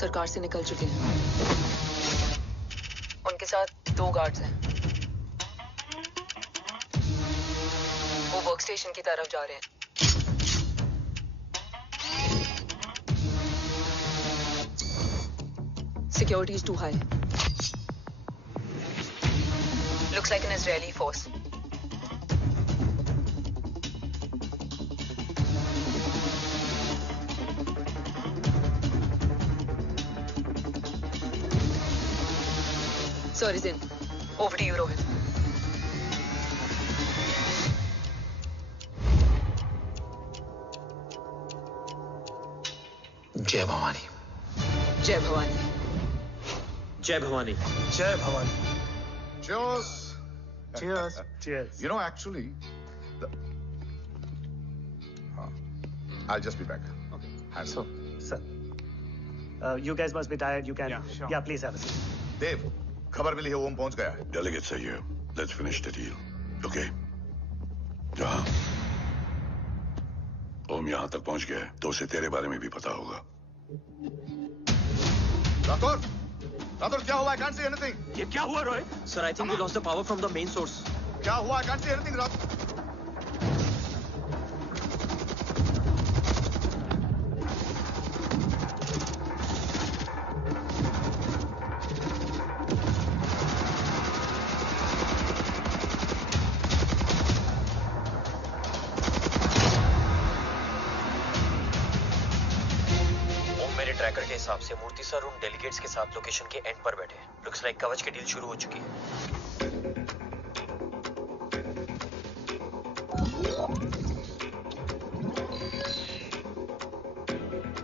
सरकार से निकल चुके हैं। उनके साथ 2 गार्ड्स हैं। वो वर्क स्टेशन की तरफ जा रहे हैं। Security is too high. Looks like an Israeli force. Sir is in. Over to you, Rohit. जय भवानी। जय भवानी। जय भवानी। जय Bhavani. Cheers. Cheers. Cheers. You know, actually, I'll just be back. Okay. So, sir, you guys must be tired. You can. Yeah, sure. Yeah, please have a seat. Dave, खबर मिली है ओम पहुंच गया है। Delegate सही है। Let's finish the deal. Okay? हाँ। ओम यहाँ तक पहुंच गया है, तो उसे तेरे बारे में भी पता होगा। राठौर क्या हुआ? I can't see anything. ये क्या हुआ Rohit? Sir, I think we lost the power from the main source. क्या हुआ? I can't see anything, Rathore. Tracker के हिसाब से मूर्ति सर उन डेलीगेट्स के साथ लोकेशन के एंड पर बैठे हैं। लुक्स लाइक कवच की डील शुरू हो चुकी है।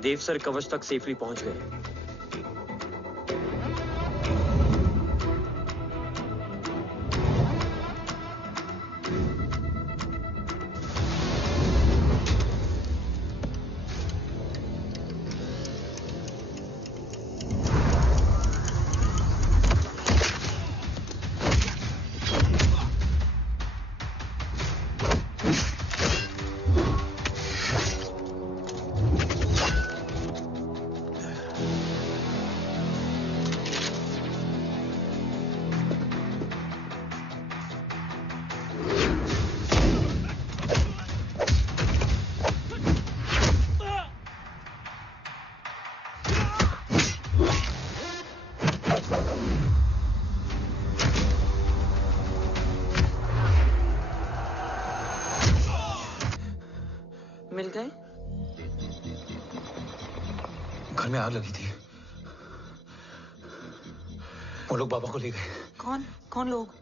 देव सर कवच तक सेफली पहुंच गए। मिल गए? घर में आग लगी थी। वो लोग बाबा को ले गए। कौन लोग?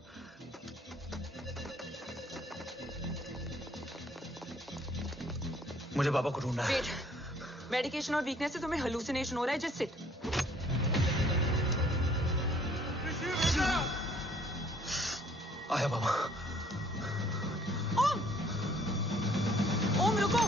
मुझे बाबा को ढूंढना है। मेडिकेशन और वीकनेस से तुम्हें हेलुसिनेशन हो रहा है। Just sit. आया बाबा। ओम रुको।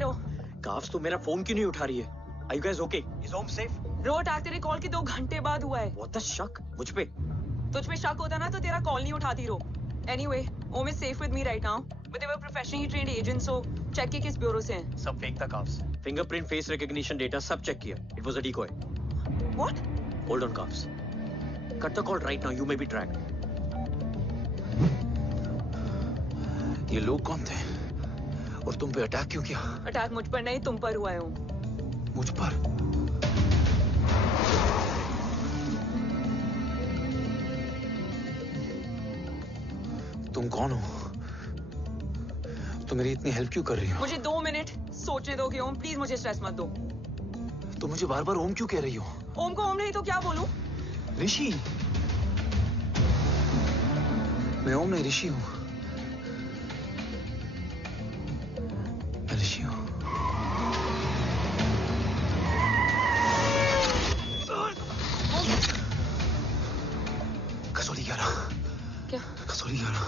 कह रहे हो? काफ्स, तो मेरा फोन क्यों नहीं उठा रही है? Are you guys okay? Is home safe? रो अटैक तेरे कॉल के 2 घंटे बाद हुआ है। What the शक? मुझ पे? तुझ पे शक होता ना तो तेरा कॉल नहीं उठाती रो। Anyway, Om is safe with me right now, but they were professionally trained agents, so check के किस ब्यूरो से हैं? सब फेक था carbs. Fingerprint, face recognition data सब चेक किया। It was a decoy. What? Hold on, carbs. Cut the call right now. You may be tracked. ये लोग कौन थे? और तुम पे अटैक क्यों किया? अटैक मुझ पर नहीं, तुम पर हुआ है ओम। मुझ पर? तुम कौन हो? तुम मेरी इतनी हेल्प क्यों कर रही हो? मुझे 2 मिनट सोचने दोगे ओम? प्लीज मुझे स्ट्रेस मत दो। तुम मुझे बार बार ओम क्यों कह रही हो? ओम को ओम नहीं तो क्या बोलूं? ऋषि। मैं ओम नहीं, ऋषि हूं। मैं ऋषि हूं। कसौली 11। क्या? कसौली 11।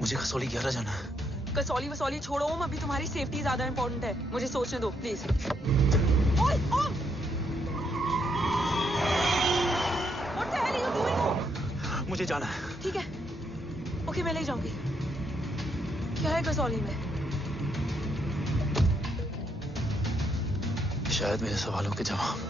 मुझे कसौली 11 जाना है। कसौली वसौली छोड़ो ओम, अभी तुम्हारी सेफ्टी ज्यादा इंपॉर्टेंट है। मुझे सोचने दो प्लीज। ओए ओम! What the hell are you doing, ओम? मुझे जाना है। ठीक है, ओके मैं ले जाऊंगी। क्या है कसौली में? शायद मेरे सवालों के जवाब।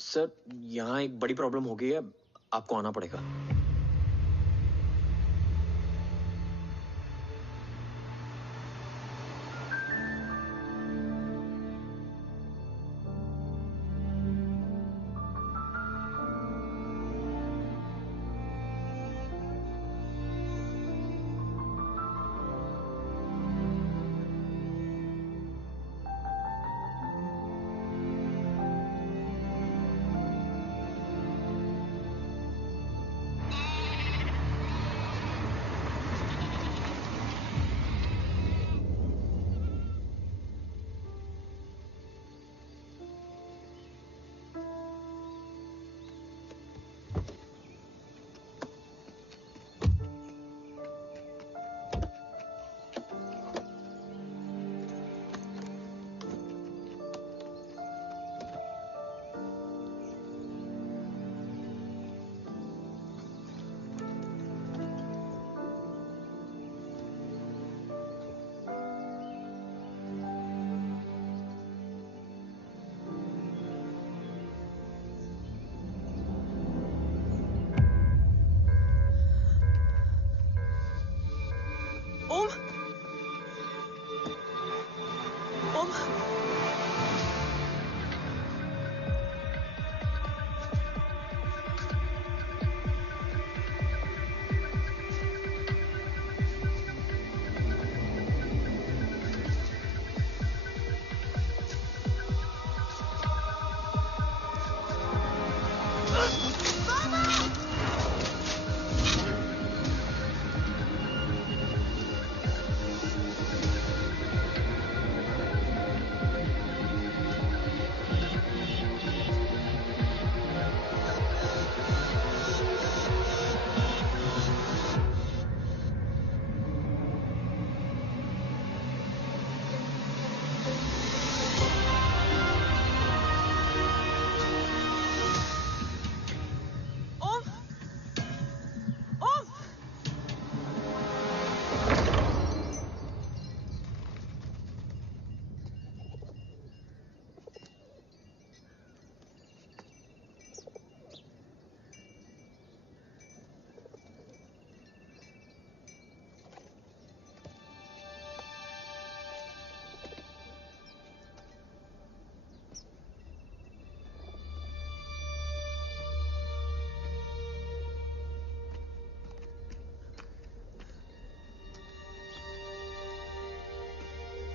सर, यहाँ एक बड़ी प्रॉब्लम हो गई है। आपको आना पड़ेगा।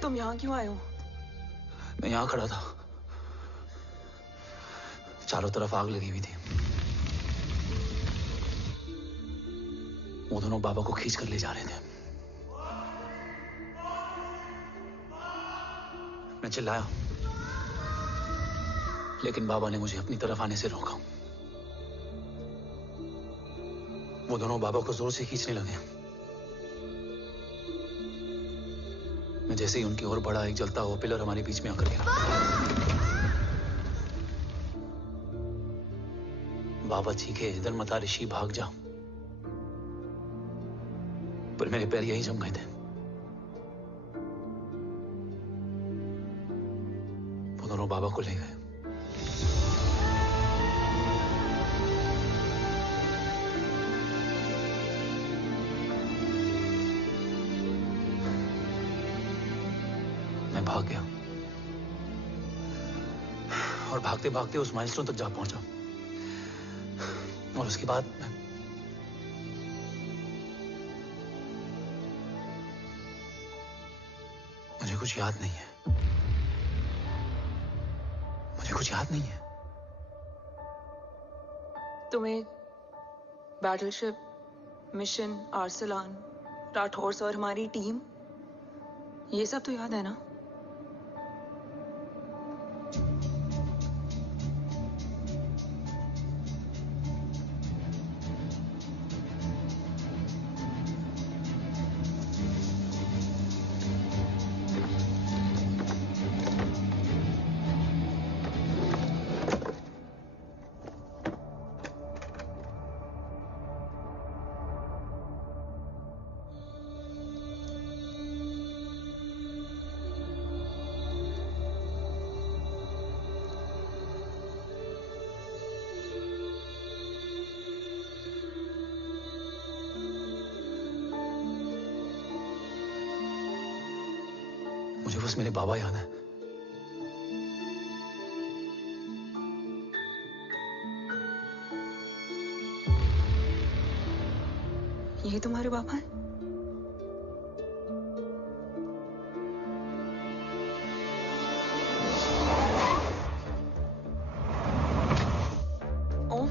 तुम यहाँ क्यों आए हो? मैं यहाँ खड़ा था, चारों तरफ आग लगी हुई थी। वो दोनों बाबा को खींच कर ले जा रहे थे। मैं चिल्लाया, लेकिन बाबा ने मुझे अपनी तरफ आने से रोका। वो दोनों बाबा को जोर से खींचने लगे। मैं जैसे ही उनकी ओर बढ़ा, एक जलता हुआ पिलर हमारे बीच में आकर गिरा। बाबा चीखे, इधर मता ऋषि, भाग जा। पर मेरे पैर यही जम गए थे। वो दोनों बाबा को ले गए। मैं भाग गया और भागते भागते उस माइलस्टोन तक जा पहुंचा। और उसके बाद मुझे कुछ याद नहीं है। मुझे कुछ याद नहीं है। तुम्हें बैटलशिप, मिशन, आर्सलान, राठौर और हमारी टीम, ये सब तो याद है ना? मुझे बस मेरे बाबा याद है। ये तुम्हारे बाबा हैं? ओम,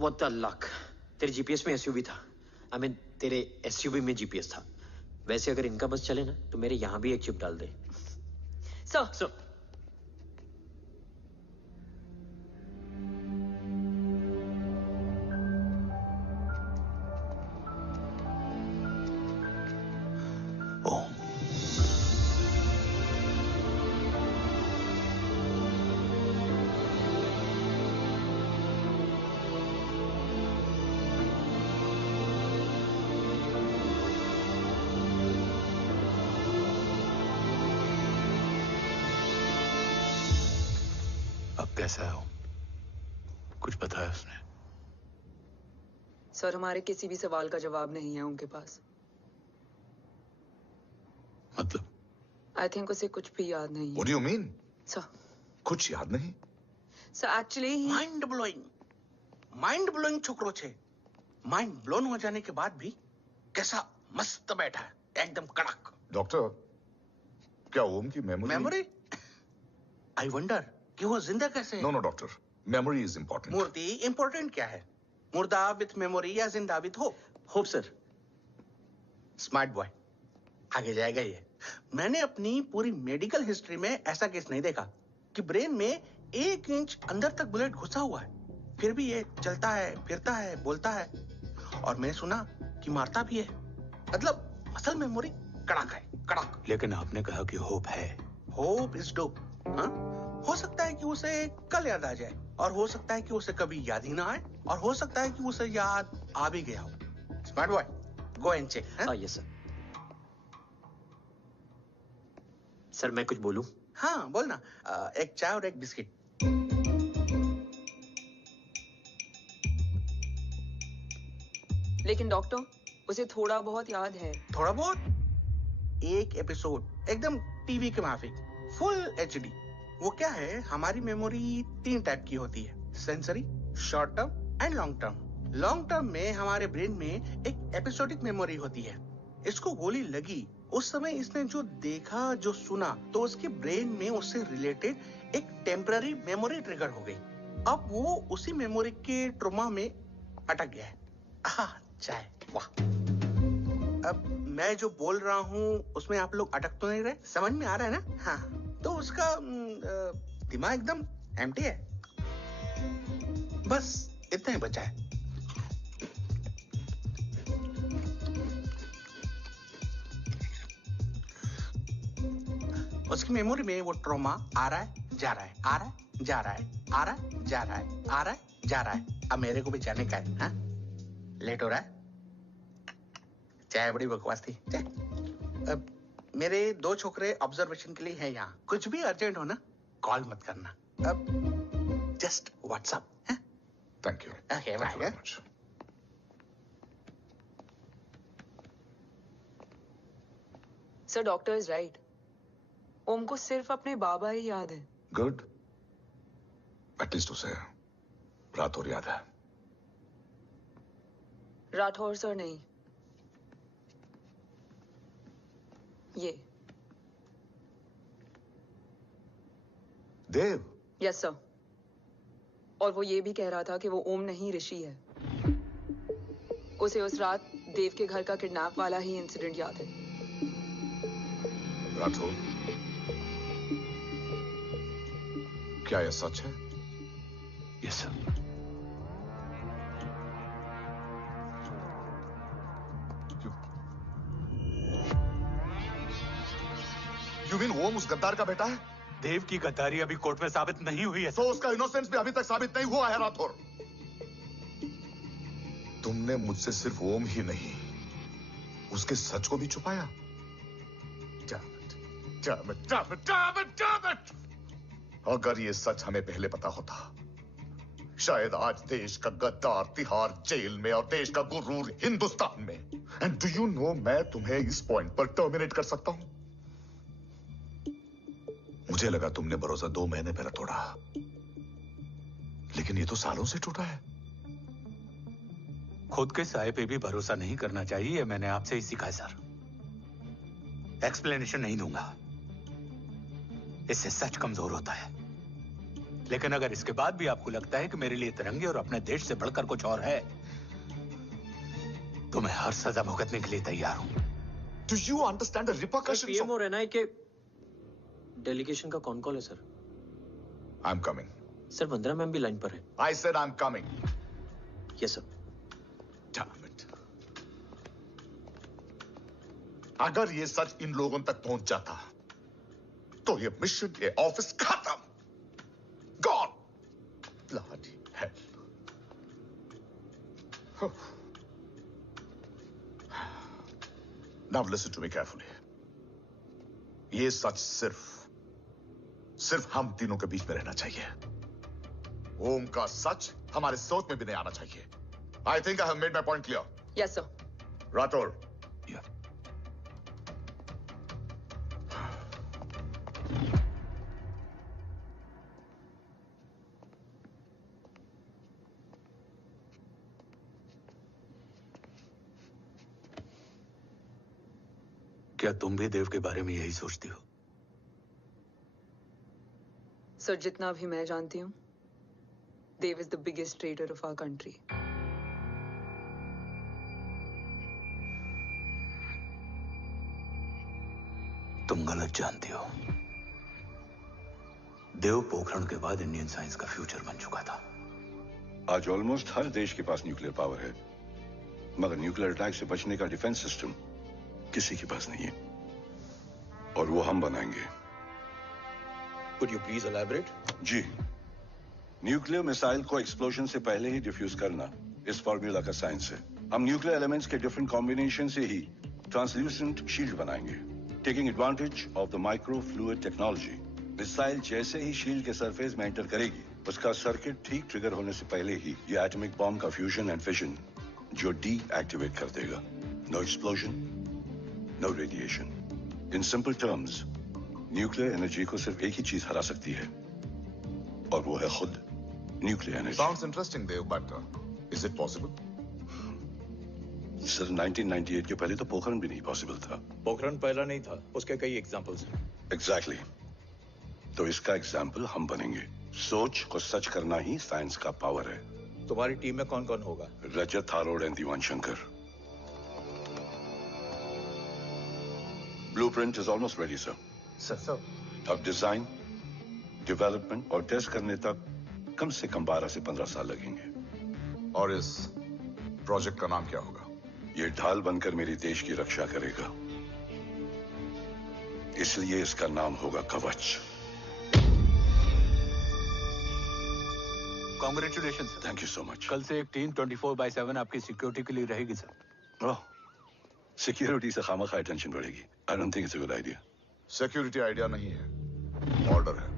What the luck? तेरे जीपीएस में एसयूवी था। I mean, तेरे एसयूवी में जीपीएस था। वैसे अगर इनका बस चले ना, तो मेरे यहाँ भी एक चिप डाल दे। सर। ओम, अब कैसा है? कुछ बताया उसने? सर, हमारे किसी भी सवाल का जवाब नहीं है उनके पास। मतलब? आई थिंक उसे कुछ भी याद नहीं What है। do you mean? सर, कुछ याद नहीं? एक्चुअली माइंड ब्लोइंग छोकरो छे। माइंड ब्लोन हो जाने के बाद भी कैसा मस्त बैठा है, एकदम कड़क। डॉक्टर, क्या ओम की मेमोरी? आई वंडर कि वो जिंदा कैसे है? No doctor, memory is important. मूर्ति इंपॉर्टेंट क्या है? मुर्दा विथ मेमोरी या जिंदा with hope? Hope sir. Smart boy, आगे जाएगा ये। मैंने अपनी पूरी मेडिकल हिस्ट्री में ऐसा केस नहीं देखा कि ब्रेन में 1 इंच अंदर तक बुलेट घुसा हुआ है, फिर भी ये चलता है, फिरता है, बोलता है, और मैंने सुना कि मारता भी है। मतलब असल मेमोरी कड़क है, कड़क। लेकिन आपने कहा कि होप है। Hope is dope. हाँ, हो सकता है कि उसे कल याद आ जाए, और हो सकता है कि उसे कभी याद ही ना आए, और हो सकता है कि उसे याद आ भी गया हो। Smart boy, go and check. Yes sir. Sir मैं कुछ बोलूं? हाँ बोल ना। एक चाय और एक बिस्किट। लेकिन डॉक्टर, उसे थोड़ा बहुत याद है। थोड़ा बहुत? एक एपिसोड एकदम टीवी के माफिक, फुल एचडी। वो क्या है, हमारी मेमोरी 3 टाइप की होती है, sensory, short term and long term. Long term में हमारे ब्रेन में एक एपिसोडिक मेमोरी होती है। इसको गोली लगी, उस समय इसने जो देखा, जो सुना, तो उसके ब्रेन में उससे रिलेटेड एक टेम्पररी मेमोरी ट्रिगर हो गई। अब वो उसी मेमोरी के ट्रॉमा में अटक गया है। चाय, वाह। अब मैं जो बोल रहा हूँ उसमें आप लोग अटक तो नहीं रहे? समझ में आ रहा है ना? हाँ, तो उसका दिमाग एकदम एम्प्टी है। बस इतना ही बचा है। उसकी मेमोरी में वो ट्रॉमा आ रहा है, जा रहा है, आ रहा है, जा रहा है, आ रहा है, जा रहा है, आ रहा है, जा रहा है। अब मेरे को भी जाने का है, हाँ? लेट हो रहा है? चाय बड़ी बकवास थी। चाय। अब मेरे 2 छोकरे ऑब्जर्वेशन के लिए हैं यहाँ। कुछ भी अर्जेंट हो ना, कॉल मत करना। अब जस्ट व्हाट्सएप, हैं? Thank you. Okay, bye. Sir, doctor is right. Om को सिर्फ अपने बाबा ही याद है। गुड। एटलीस्ट उसे राठौर याद है। राठौर सर नहीं, ये। देव। Yes sir. और वो ये भी कह रहा था कि वो ओम नहीं, ऋषि है। उसे उस रात देव के घर का किडनैप वाला ही इंसिडेंट याद है। राठौर, क्या यह सच है? Yes sir. यू मीन ओम उस गद्दार का बेटा है? देव की गद्दारी अभी कोर्ट में साबित नहीं हुई है। तो उसका इनोसेंस भी अभी तक साबित नहीं हुआ है राठौर। तुमने मुझसे सिर्फ ओम ही नहीं, उसके सच को भी छुपाया। Damn it! अगर ये सच हमें पहले पता होता, शायद आज देश का गद्दार तिहाड़ जेल में और देश का गुरूर हिंदुस्तान में। एंड डू यू नो, मैं तुम्हें इस पॉइंट पर टर्मिनेट कर सकता हूं। मुझे लगा तुमने भरोसा 2 महीने पहले तोड़ा, लेकिन ये तो सालों से टूटा है। खुद के साए पे भी भरोसा नहीं करना चाहिए, मैंने आपसे ही सीखा है सर। एक्सप्लेनेशन नहीं दूंगा, इससे सच कमजोर होता है। लेकिन अगर इसके बाद भी आपको लगता है कि मेरे लिए तिरंगे और अपने देश से बढ़कर कुछ और है, तो मैं हर सजा भुगतने के लिए तैयार हूं। Do you understand the repercussions? PM और एनआई के डेलीगेशन का कौन कॉल है sir? I'm coming. Sir, 15 ma'am भी लाइन पर है। I said I'm coming. Yes sir. Damn it. अगर ये सच इन लोगों तक पहुंच जाता, तो ये मिशन, ये ऑफिस खत्म। Gone. Bloody hell. Now listen to me carefully. ये सच सिर्फ हम तीनों के बीच में रहना चाहिए। ओम का सच हमारे सोच में भी नहीं आना चाहिए। I think I have made my point clear. Yes sir. Rathore. Yeah. क्या तुम भी देव के बारे में यही सोचती हो? सर, जितना भी मैं जानती हूँ, Dev is the biggest trader of our country. तुम गलत जानती हो। देव पोखरण के बाद इंडियन साइंस का फ्यूचर बन चुका था। आज ऑलमोस्ट हर देश के पास न्यूक्लियर पावर है, मगर न्यूक्लियर अटैक से बचने का डिफेंस सिस्टम किसी के पास नहीं है, और वो हम बनाएंगे। Could you please elaborate? जी, न्यूक्लियर मिसाइल को एक्सप्लोजन से पहले ही डिफ्यूज करना इस फॉर्मूला का साइंस है। हम न्यूक्लियर एलिमेंट्स के डिफरेंट कॉम्बिनेशन से ही ट्रांसल्यूसेंट शील्ड बनाएंगे, taking advantage of the micro fluid technology. Missile जैसे ही शील्ड के सरफेस में एंटर करेगी, उसका सर्किट ठीक ट्रिगर होने से पहले ही ये एटॉमिक बॉम्ब का फ्यूजन एंड फिशन जो डीएक्टिवेट कर देगा। No explosion, no radiation. In simple terms, nuclear energy को सिर्फ एक ही चीज हरा सकती है, और वो है खुद nuclear energy. Sounds interesting, Dev, but is it possible? Sir, 1998 के पहले तो पोखरण भी नहीं पॉसिबल था। पोखरण पहला नहीं था, उसके कई एग्जांपल्स हैं। एग्जैक्टली। तो इसका एग्जाम्पल हम बनेंगे। सोच को सच करना ही साइंस का पावर है। तुम्हारी टीम में कौन कौन होगा? Rajat, Tharod and Diwan Shankar. Blueprint is almost ready sir. Sir अब डिजाइन, डेवलपमेंट और टेस्ट करने तक कम से कम 12 से 15 साल लगेंगे। और इस प्रोजेक्ट का नाम क्या होगा? ये ढाल बनकर मेरे देश की रक्षा करेगा, इसलिए इसका नाम होगा कवच। Congratulation sir. Thank you so much. कल से एक टीम 24/7 आपकी सिक्योरिटी के लिए रहेगी सर। ओह, सिक्योरिटी से खामखा टेंशन बढ़ेगी। I don't think it's a good idea. Security idea नहीं है, ऑर्डर है।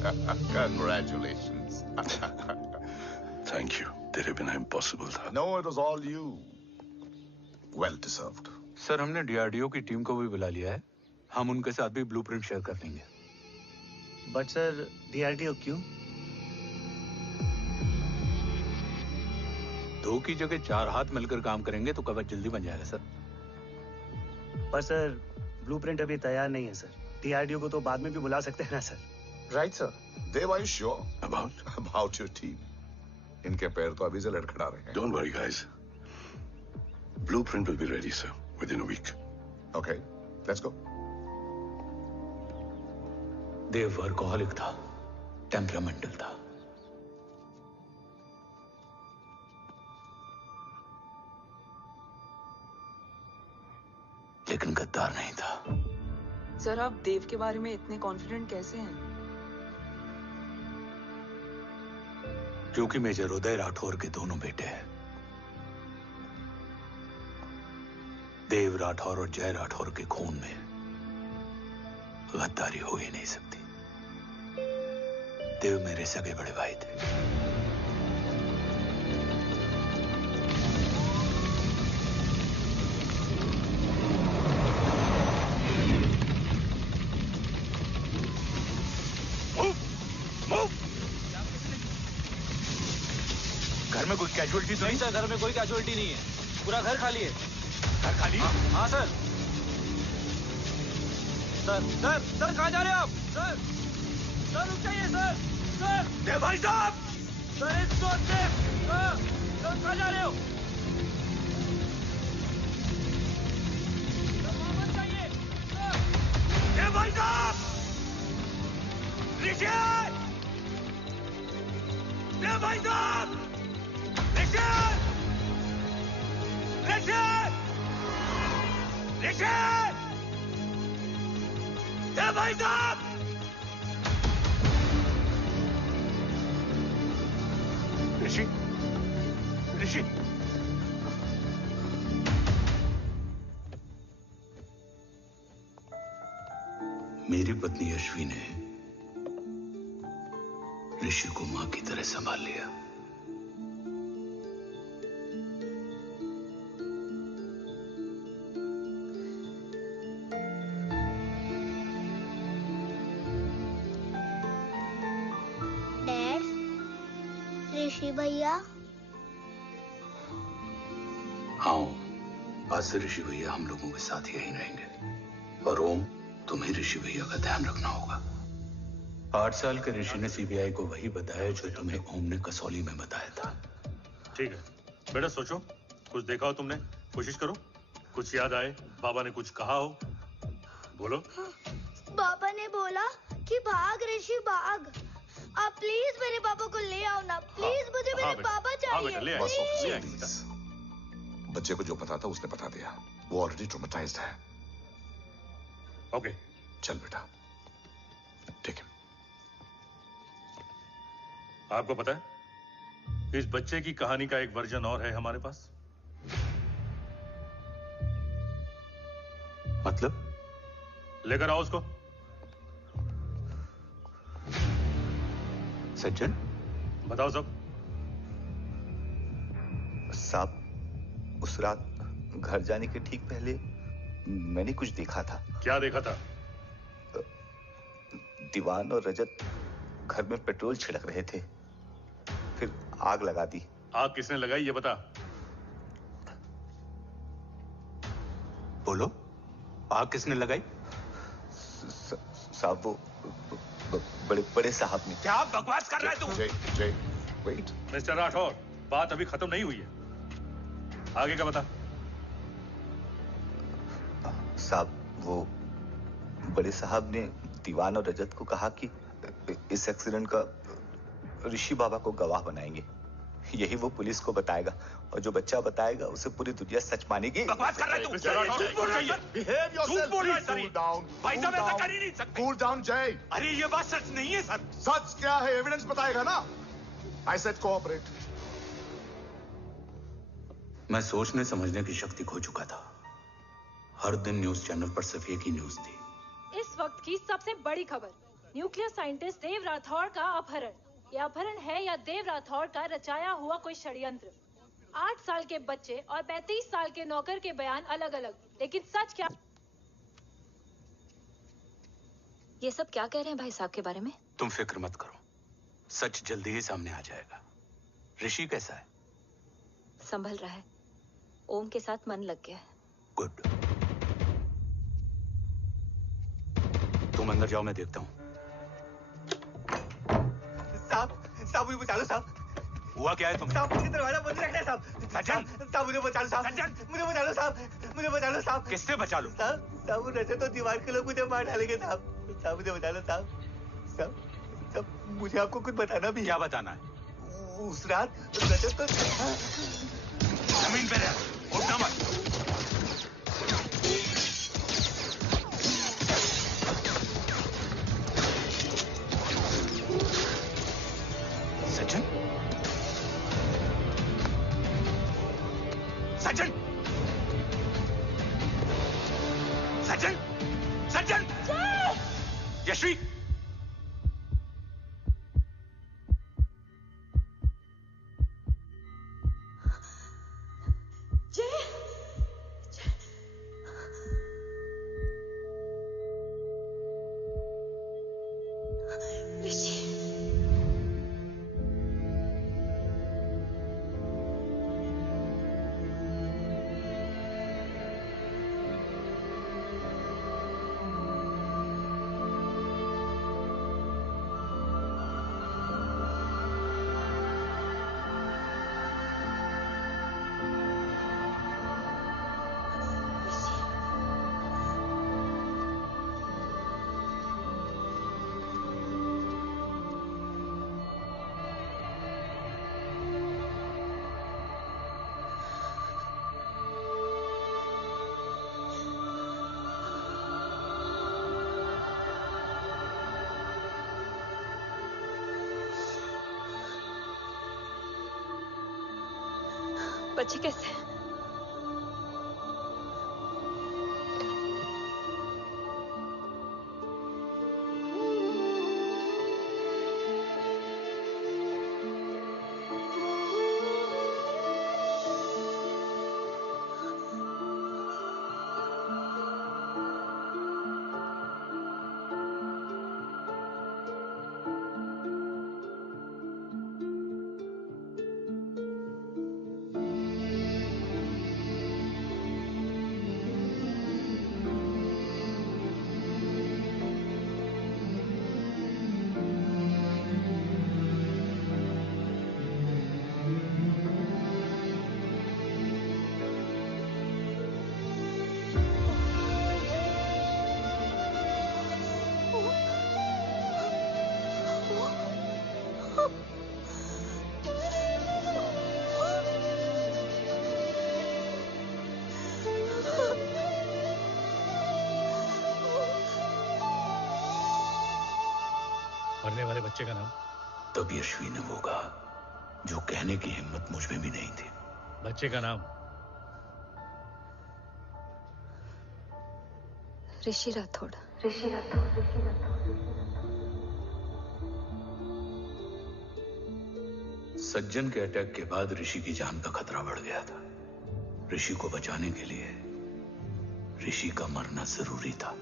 Congratulations. थैंक यू, तेरे बिना इम्पॉसिबल था। No, it was all you. Well deserved. Sir हमने डीआरडीओ की टीम को भी बुला लिया है, हम उनके साथ भी ब्लूप्रिंट शेयर कर लेंगे। बट सर डीआरडीओ क्यों? 2 की जगह 4 हाथ मिलकर काम करेंगे तो कवच जल्दी बन जाएगा सर। पर सर ब्लूप्रिंट अभी तैयार नहीं है सर। डीआरडीओ को तो बाद में भी बुला सकते हैं ना sir. Right sir. Dev, are you sure about your team? इनके पैर तो अभी से लड़खड़ा रहे हैं। Don't worry, guys. Blueprint will be ready, sir, within a week. Okay, let's go. Dev workaholic था, टेम्परामेंटल था। लेकिन गद्दार नहीं था। सर आप देव के बारे में इतने कॉन्फिडेंट कैसे हैं? क्योंकि मेजर उदय राठौर के दोनों बेटे हैं। देव राठौर और जय राठौर के खून में गद्दारी हो ही नहीं सकती। देव मेरे सगे बड़े भाई थे। घर में कोई कैजुअलिटी तो नहीं? सर घर में कोई कैजुअलिटी नहीं है, पूरा घर खाली है। घर खाली? हाँ सर। सर सर सर कहाँ जा रहे हैं आप? सर सर रुक जाइए सर। सर देव भाई साहब! सर इस सर सर कहाँ जा रहे हो? सर वापस जाइए सर। देव भाई साहब! ऋषि! देव भाई साहब! ऋषि! ऋषि! ऋषि! देव भाई साहब! ऋषि! ऋषि! मेरी पत्नी अश्वी ने ऋषि को मां की तरह संभाल लिया। डैड, ऋषि भैया। हाँ, आज से ऋषि भैया हम लोगों के साथ यहीं रहेंगे। और ओम, तुम्हें ऋषि भैया का ध्यान रखना होगा। 8 साल के ऋषि ने सीबीआई को वही बताया जो तुम्हें ओम ने कसौली में बताया था। ठीक है बेटा, सोचो, कुछ देखा हो तुमने, कोशिश करो, कुछ याद आए, बाबा ने कुछ कहा हो, बोलो। पापा ने बोला कि भाग ऋषि भाग। आप प्लीज मेरे पापा को ले आओ ना, प्लीज। मुझे मेरे पापा चाहिए। प्लीज। बच्चे को जो पता था उसने बता दिया, वो ऑलरेडी ट्रॉमेटाइज्ड है। ओके चल बेटा, ठीक है। आपको पता है इस बच्चे की कहानी का एक वर्जन और है हमारे पास। मतलब? लेकर आओ उसको। सज्जन, बताओ सब। साहब, उस रात घर जाने के ठीक पहले मैंने कुछ देखा था। क्या देखा था? दीवान और रजत घर में पेट्रोल छिड़क रहे थे, फिर आग लगा दी। आग किसने लगाई ये बता। बोलो, आग किसने लगाई? साहब वो बड़े बड़े साहब ने। क्या बकवास कर रहा है तू? जय, वेट। मिस्टर राठौर, बात अभी खत्म नहीं हुई है। आगे का बता। साहब वो बड़े साहब ने दीवान और रजत को कहा कि इस एक्सीडेंट का ऋषि बाबा को गवाह बनाएंगे। यही वो पुलिस को बताएगा और जो बच्चा बताएगा उसे पूरी दुनिया सच मानेगी। बकवास कर रहा है तू। झूठ बोल रही है। Behave yourself, झूठ बोल रहा है please, सर। cool down, भाई cool साहब ऐसा down. कर ही नहीं सकते। Cool down, Jay. अरे ये बात सच नहीं है सर। सच क्या है? एविडेंस बताएगा ना। I said cooperate. मैं सोचने समझने की शक्ति खो चुका था। हर दिन न्यूज चैनल पर सिर्फ एक ही न्यूज थी। इस वक्त की सबसे बड़ी खबर, न्यूक्लियर साइंटिस्ट देव राठौड़ का अपहरण। यह अपहरण है या देव राठौड़ का रचाया हुआ कोई षड्यंत्र। 8 साल के बच्चे और 35 साल के नौकर के बयान अलग अलग, लेकिन सच क्या? ये सब क्या कह रहे हैं भाई साहब के बारे में? तुम फिक्र मत करो, सच जल्दी ही सामने आ जाएगा। ऋषि कैसा है? संभल रहा है। ओम के साथ मन लग गया है। गुड। तुम अंदर जाओ, मैं देखता हूँ। साहब मुझे बचा लो साहब। हुआ क्या है तुम? साहब मुझे दरवाजा बंद रखना है साहब। सज्जन, साहब मुझे बचा लो साहब। मुझे बचा लो साहब। मुझे बचा लो साहब। किससे बचा लो? साहब वो रजत तो दीवार के लोग मुझे मार डालेंगे साहब। साहब मुझे बचा लो साहब। साहब मुझे आपको कुछ बताना भी। क्या बताना है? उस रात रजत तो जमीन पे रह, उठना मत। सज्जन, सज्जन, सज्जन, सज्जन, यशवी, बच्चे कैसे हैं? मरने वाले बच्चे का नाम? तब यशवी ने वो कहा जो कहने की हिम्मत मुझ में भी नहीं थी। बच्चे का नाम? ऋषि राठौड़। सज्जन के अटैक के बाद ऋषि की जान का खतरा बढ़ गया था। ऋषि को बचाने के लिए ऋषि का मरना जरूरी था।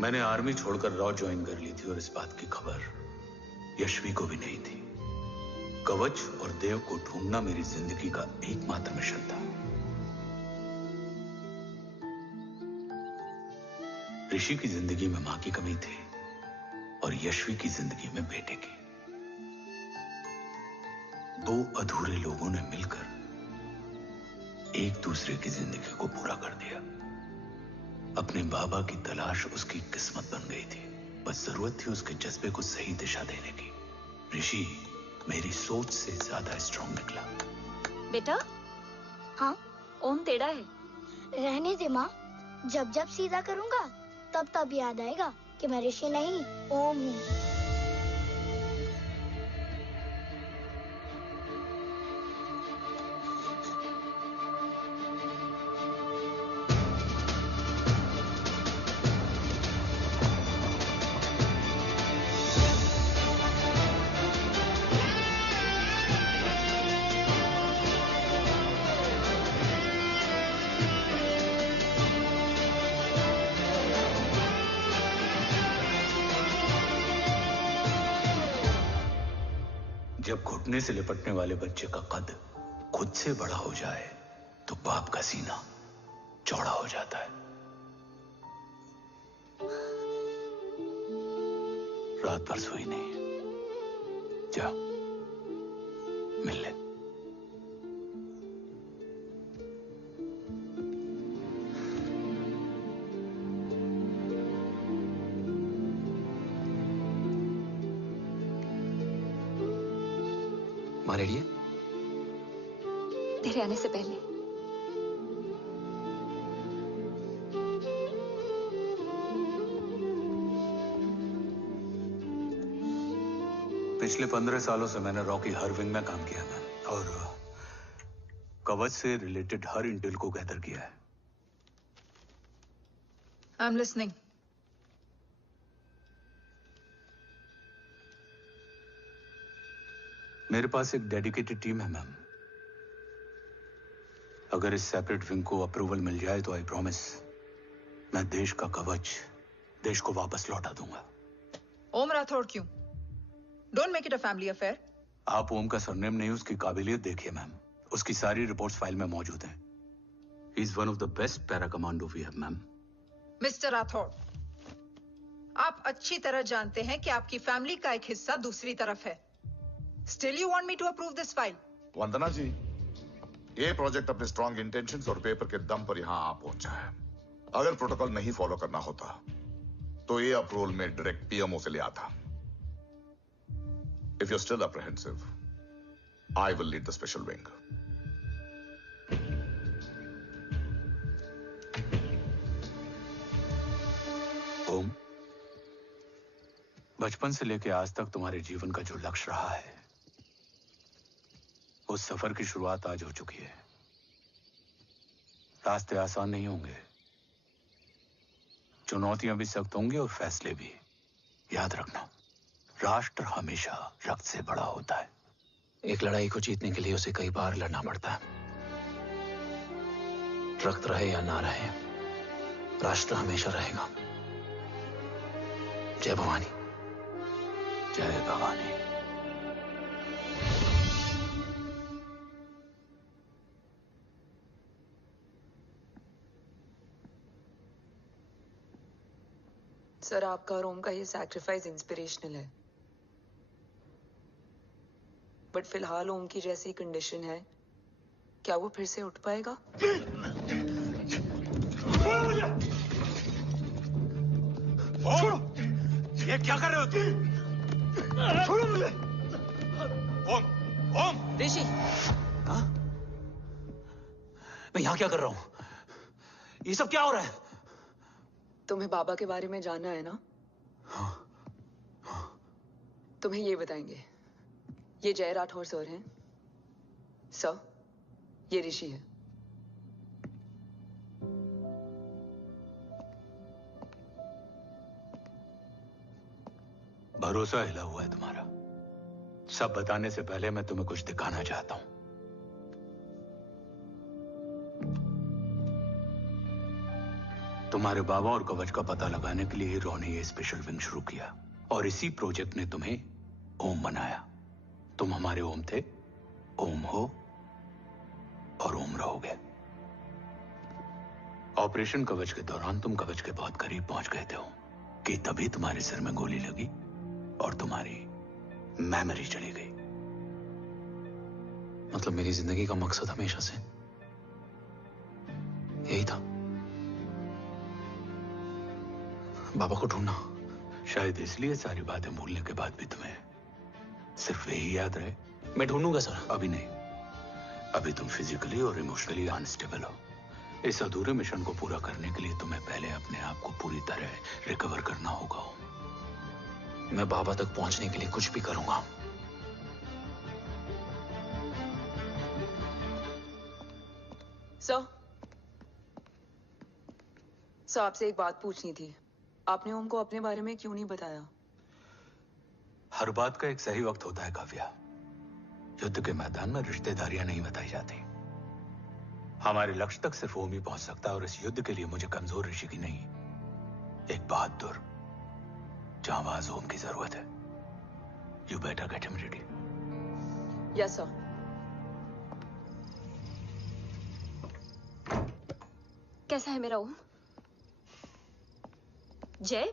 मैंने आर्मी छोड़कर रॉ ज्वाइन कर ली थी और इस बात की खबर यशवी को भी नहीं थी। कवच और देव को ढूंढना मेरी जिंदगी का एकमात्र मिशन था। ऋषि की जिंदगी में मां की कमी थी और यशवी की जिंदगी में बेटे की। दो अधूरे लोगों ने मिलकर एक दूसरे की जिंदगी को पूरा कर दिया। अपने बाबा की तलाश उसकी किस्मत बन गई थी, बस जरूरत थी उसके जज्बे को सही दिशा देने की। ऋषि मेरी सोच से ज्यादा स्ट्रांग निकला। बेटा, हाँ ओम टेढ़ा है। रहने दे माँ, जब जब सीधा करूँगा तब तब याद आएगा कि मैं ऋषि नहीं ओम हूँ। जब घुटने से लिपटने वाले बच्चे का कद खुद से बड़ा हो जाए तो बाप का सीना चौड़ा हो जाता है। रात भर सोई नहीं, जा मिल ले। माँ रेडी है? तेरे आने से पहले। पिछले 15 सालों से मैंने रॉकी हर विंग में काम किया था और कवच से रिलेटेड हर इंटेल को गैदर किया है। I am listening. मेरे पास एक डेडिकेटेड टीम है मैम। अगर इस सेपरेट विंग को अप्रूवल मिल जाए तो आई प्रॉमिस मैं देश का कवच देश को वापस लौटा दूंगा। ओम राठौड़ क्यों? Don't make it a family affair. आप ओम का सरनेम नहीं, उसकी काबिलियत देखिए मैम। उसकी सारी रिपोर्ट्स फाइल में मौजूद हैं। He is one of the best para commando we have ma'am. Mister Rathod, आप अच्छी तरह जानते हैं कि आपकी फैमिली का एक हिस्सा दूसरी तरफ है। Still you want me to approve this file? वंदना जी, ये प्रोजेक्ट अपने स्ट्रॉन्ग इंटेंशंस और पेपर के दम पर यहां आ पहुंचा है। अगर प्रोटोकॉल नहीं फॉलो करना होता तो ये अप्रूवल में डायरेक्ट पीएमओ से ले आता। If you're still apprehensive, I will lead the special wing. ओम, बचपन से लेकर आज तक तुम्हारे जीवन का जो लक्ष्य रहा है उस सफर की शुरुआत आज हो चुकी है। रास्ते आसान नहीं होंगे, चुनौतियां भी सख्त होंगी और फैसले भी। याद रखना, राष्ट्र हमेशा रक्त से बड़ा होता है। एक लड़ाई को जीतने के लिए उसे कई बार लड़ना पड़ता है। रक्त रहे या ना रहे, राष्ट्र हमेशा रहेगा। जय भवानी। जय भवानी। सर, आपका और ओम का ये सैक्रिफाइस इंस्पिरेशनल है, बट फिलहाल ओम की जैसी कंडीशन है, क्या वो फिर से उठ पाएगा? छोड़ो! ये क्या कर रहे हो तुम? छोड़ो मुझे! ओम! ओम! ऋषि! हाँ? मैं यहाँ क्या कर रहा हूँ? ये सब क्या हो रहा है? तुम्हें बाबा के बारे में जानना है ना? तुम्हें ये बताएंगे। ये जय राठौर सर हैं। सर, ये ऋषि है। भरोसा हिला हुआ है तुम्हारा। सब बताने से पहले मैं तुम्हें कुछ दिखाना चाहता हूं। तुम्हारे बाबा और कवच का पता लगाने के लिए रॉ ने ये स्पेशल विंग शुरू किया और इसी प्रोजेक्ट ने तुम्हें ओम बनाया। तुम हमारे ओम थे, ओम हो और ओम रहोगे। ऑपरेशन कवच के दौरान तुम कवच के बहुत करीब पहुंच गए थे कि तभी तुम्हारे सिर में गोली लगी और तुम्हारी मेमोरी चली गई। मतलब मेरी जिंदगी का मकसद हमेशा से यही था। बाबा को ढूंढना। शायद इसलिए सारी बातें भूलने के बाद भी तुम्हें सिर्फ यही याद रहे। मैं ढूंढूंगा सर। अभी नहीं, अभी तुम फिजिकली और इमोशनली अनस्टेबल हो। इस अधूरे मिशन को पूरा करने के लिए तुम्हें पहले अपने आप को पूरी तरह रिकवर करना होगा। मैं बाबा तक पहुंचने के लिए कुछ भी करूंगा। सर आपसे एक बात पूछनी थी। आपने ओम को अपने बारे में क्यों नहीं बताया? हर बात का एक सही वक्त होता है काव्या। युद्ध के मैदान में रिश्तेदारियां नहीं बताई जाती। हमारे लक्ष्य तक सिर्फ ओम ही पहुंच सकता है, और इस युद्ध के लिए मुझे कमजोर ऋषि की नहीं, एक बहादुर जांबाज ओम की जरूरत है। You better get him ready. Yes sir. कैसा है मेरा ओम? जय,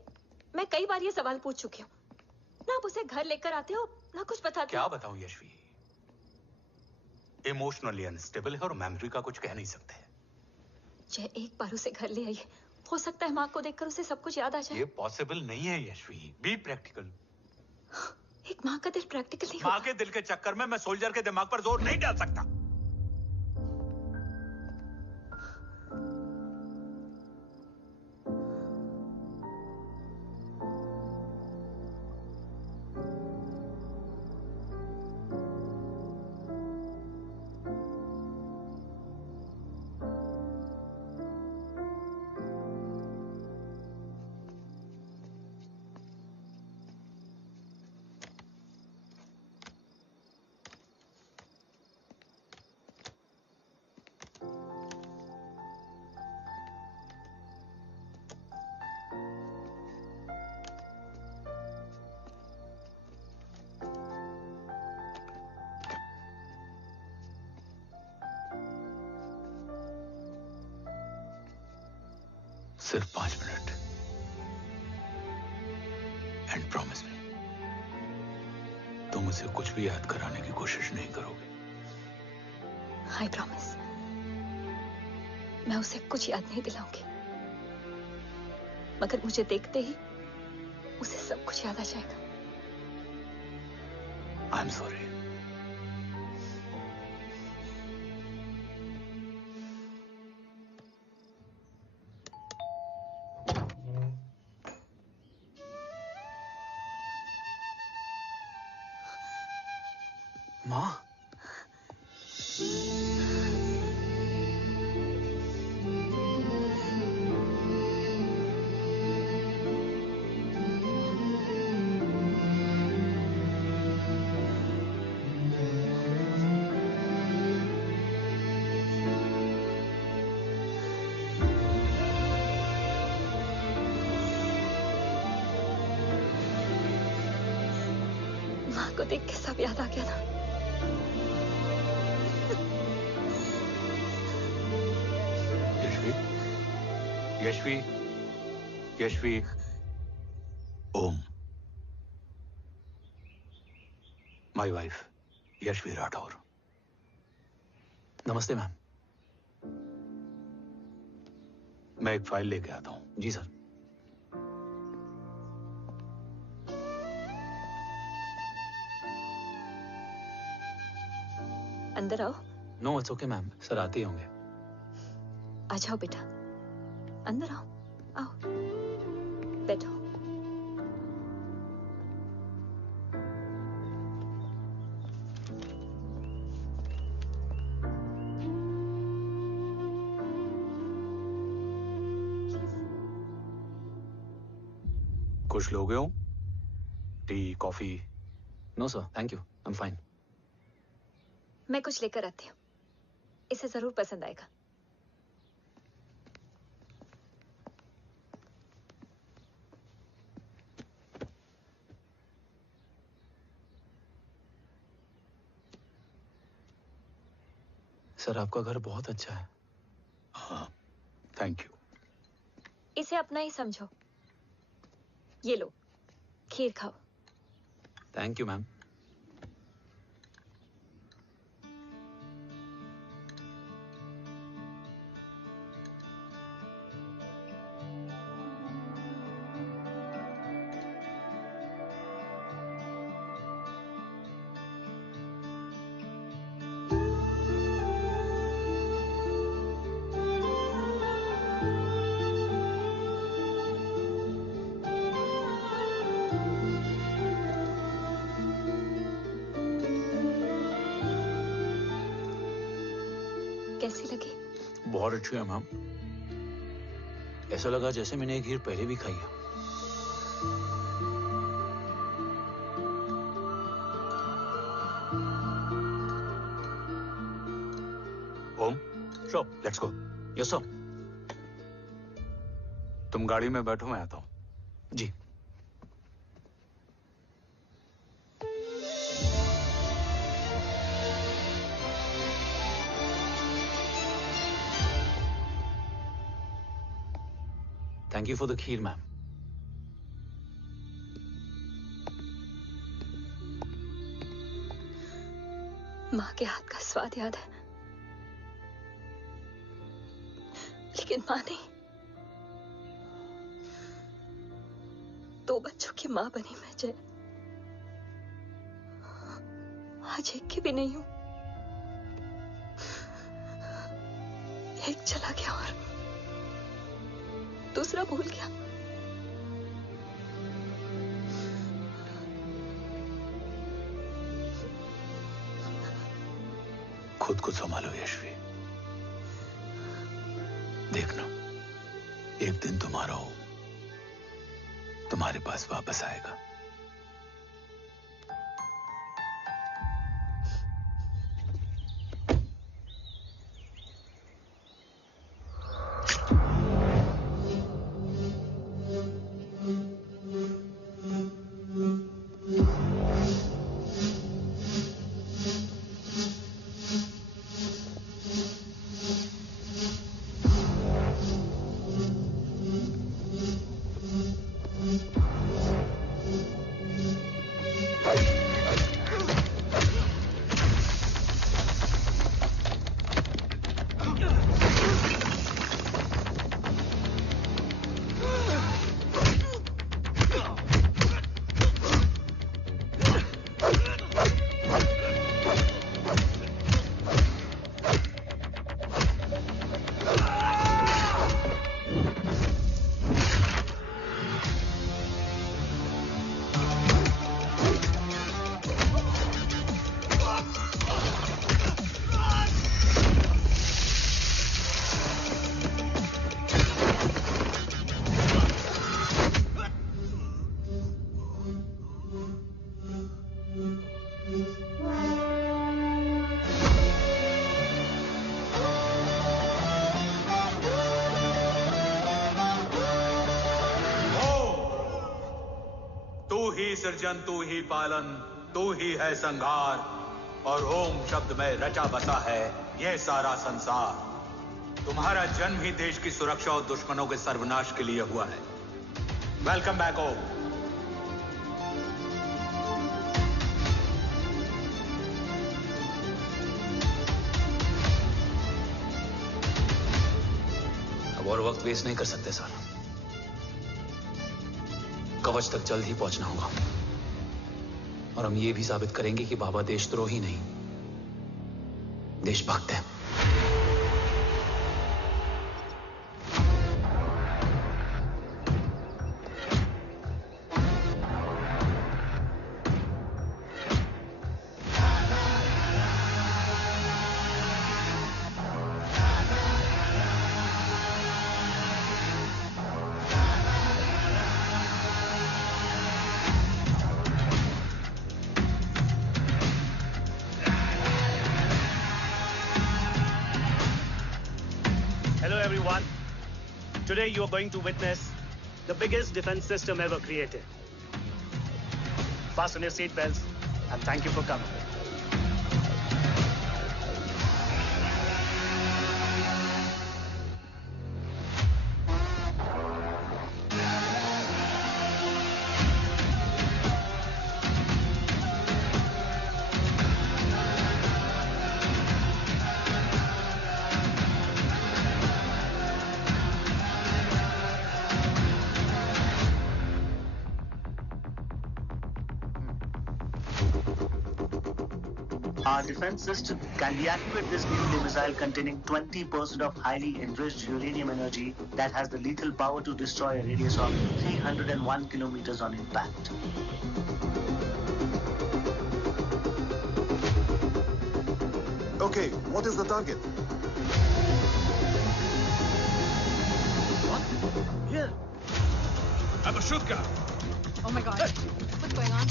मैं कई बार ये सवाल पूछ चुकी हूँ। ना आप उसे घर लेकर आते हो, ना कुछ बताते हो। क्या बताऊं यशवी, इमोशनली अनस्टेबल है और मेमोरी का कुछ कह नहीं सकते। जय, एक बार उसे घर ले आइए। हो सकता है माँ को देखकर उसे सब कुछ याद आ जाए। ये पॉसिबल नहीं है यशवी। Be practical. एक माँ का दिल प्रैक्टिकल नहीं माँ के दिल के चक्कर में मैं सोल्जर के दिमाग पर जोर नहीं डाल सकता। सिर्फ 5 मिनट। एंड प्रॉमिस मी, तुम उसे कुछ भी याद कराने की कोशिश नहीं करोगे। आई प्रॉमिस, मैं उसे कुछ याद नहीं दिलाऊंगी, मगर मुझे देखते ही उसे सब कुछ याद आ जाएगा। I am sorry. माँ, माँ को देख के सब याद आ गया ना। Yashvi, Yashvi, Om, my wife Yashvi Rathore. नमस्ते मैम। मैं एक फाइल लेके आता हूं। जी सर। अंदर आओ। No it's okay ma'am, sir आते ही होंगे। आ जाओ बेटा, अंदर आओ। आओ, बैठो। कुछ लोगे हो? Tea, coffee? No sir, thank you, I am fine. मैं कुछ लेकर आती हूँ, इसे जरूर पसंद आएगा। सर आपका घर बहुत अच्छा है। हाँ, थैंक यू। इसे अपना ही समझो। ये लो, खीर खाओ। Thank you ma'am. कैसी लगी? बहुत अच्छी है मैम। ऐसा लगा जैसे मैंने एक खीर पहले भी खाई है। ओम, Sure. Let's go. Yes sir. तुम गाड़ी में बैठो, मैं आता हूँ। जी। Thank you for the kheer, ma'am. माँ के हाथ का स्वाद याद है, लेकिन माँ नहीं। 2 बच्चों की माँ बनी मैं जय। आज एक की भी नहीं हूं। एक चला गया और दूसरा भूल गया। खुद को संभालो यशवी। देखना, एक दिन तुम्हारा हो तुम्हारे पास वापस आएगा। सृजन तू ही पालन, तू ही है संहार, और ओम शब्द में रचा बसा है ये सारा संसार। तुम्हारा जन्म ही देश की सुरक्षा और दुश्मनों के सर्वनाश के लिए हुआ है। वेलकम बैक ओम। अब और वक्त वेस्ट नहीं कर सकते सर। कवच तक जल्द ही पहुंचना होगा और हम ये भी साबित करेंगे कि बाबा देशद्रोही नहीं, देशभक्त हैं। Today you are going to witness the biggest defense system ever created. Fasten your seatbelts and thank you for coming. Our defense system can deactivate this nuclear missile containing 20% of highly enriched uranium energy that has the lethal power to destroy a radius of 301 kilometers on impact. Okay, what is the target? Here. I'm a shoot guy. Oh my God. What's going on?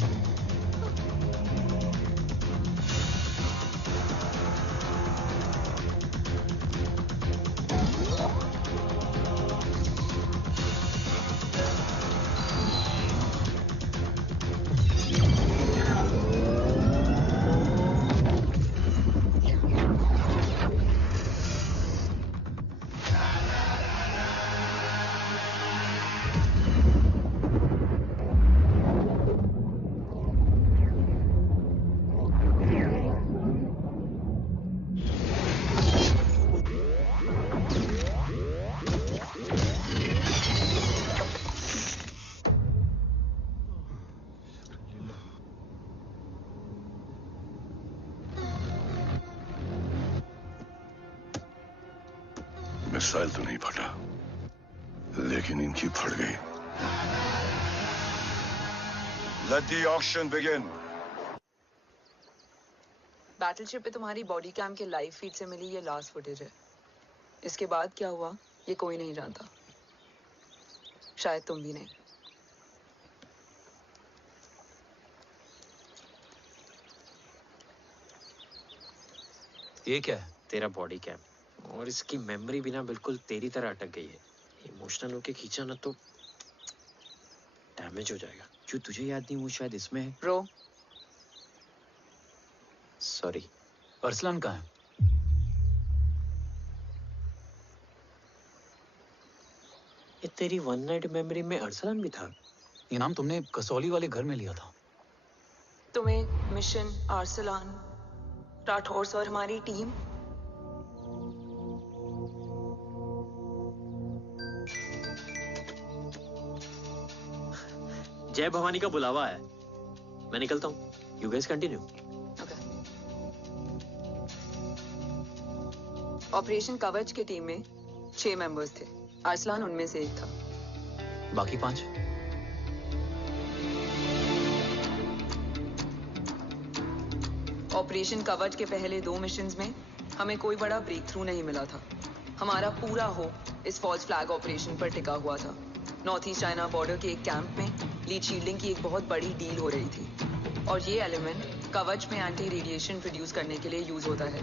Missile तो नहीं फटा, लेकिन इनकी फट गई। Let the auction begin. Battleship पे तुम्हारी body cam के लाइव फीड से मिली ये लास्ट फुटेज है। इसके बाद क्या हुआ ये कोई नहीं जानता, शायद तुम भी नहीं। ये क्या है? तेरा बॉडी कैम, और इसकी मेमोरी भी ना बिल्कुल तेरी तरह अटक गई है। इमोशनल होके खींचा ना तो डैमेज हो जाएगा। जो तुझे याद नहीं वो शायद इसमें है। Bro sorry. अरसलान कहाँ है? ये तेरी वन नाइट मेमोरी में अरसलान भी था? ये नाम तुमने कसौली वाले घर में लिया था। तुम्हें मिशन, अरसलान, राठौर और हमारी टीम। जय भवानी का बुलावा है, मैं निकलता हूँ। You guys continue. ऑपरेशन कवच की टीम में 6 मेंबर्स थे, अरसलान उनमें से एक था। बाकी 5? ऑपरेशन कवच के पहले 2 मिशंस में हमें कोई बड़ा ब्रेक थ्रू नहीं मिला था। हमारा पूरा होप इस फॉल्स फ्लैग ऑपरेशन पर टिका हुआ था। नॉर्थ ईस्ट चाइना बॉर्डर के एक कैंप में लीड शील्डिंग की एक बहुत बड़ी डील हो रही थी, और ये एलिमेंट कवच में एंटी रेडिएशन प्रोड्यूस करने के लिए यूज होता है।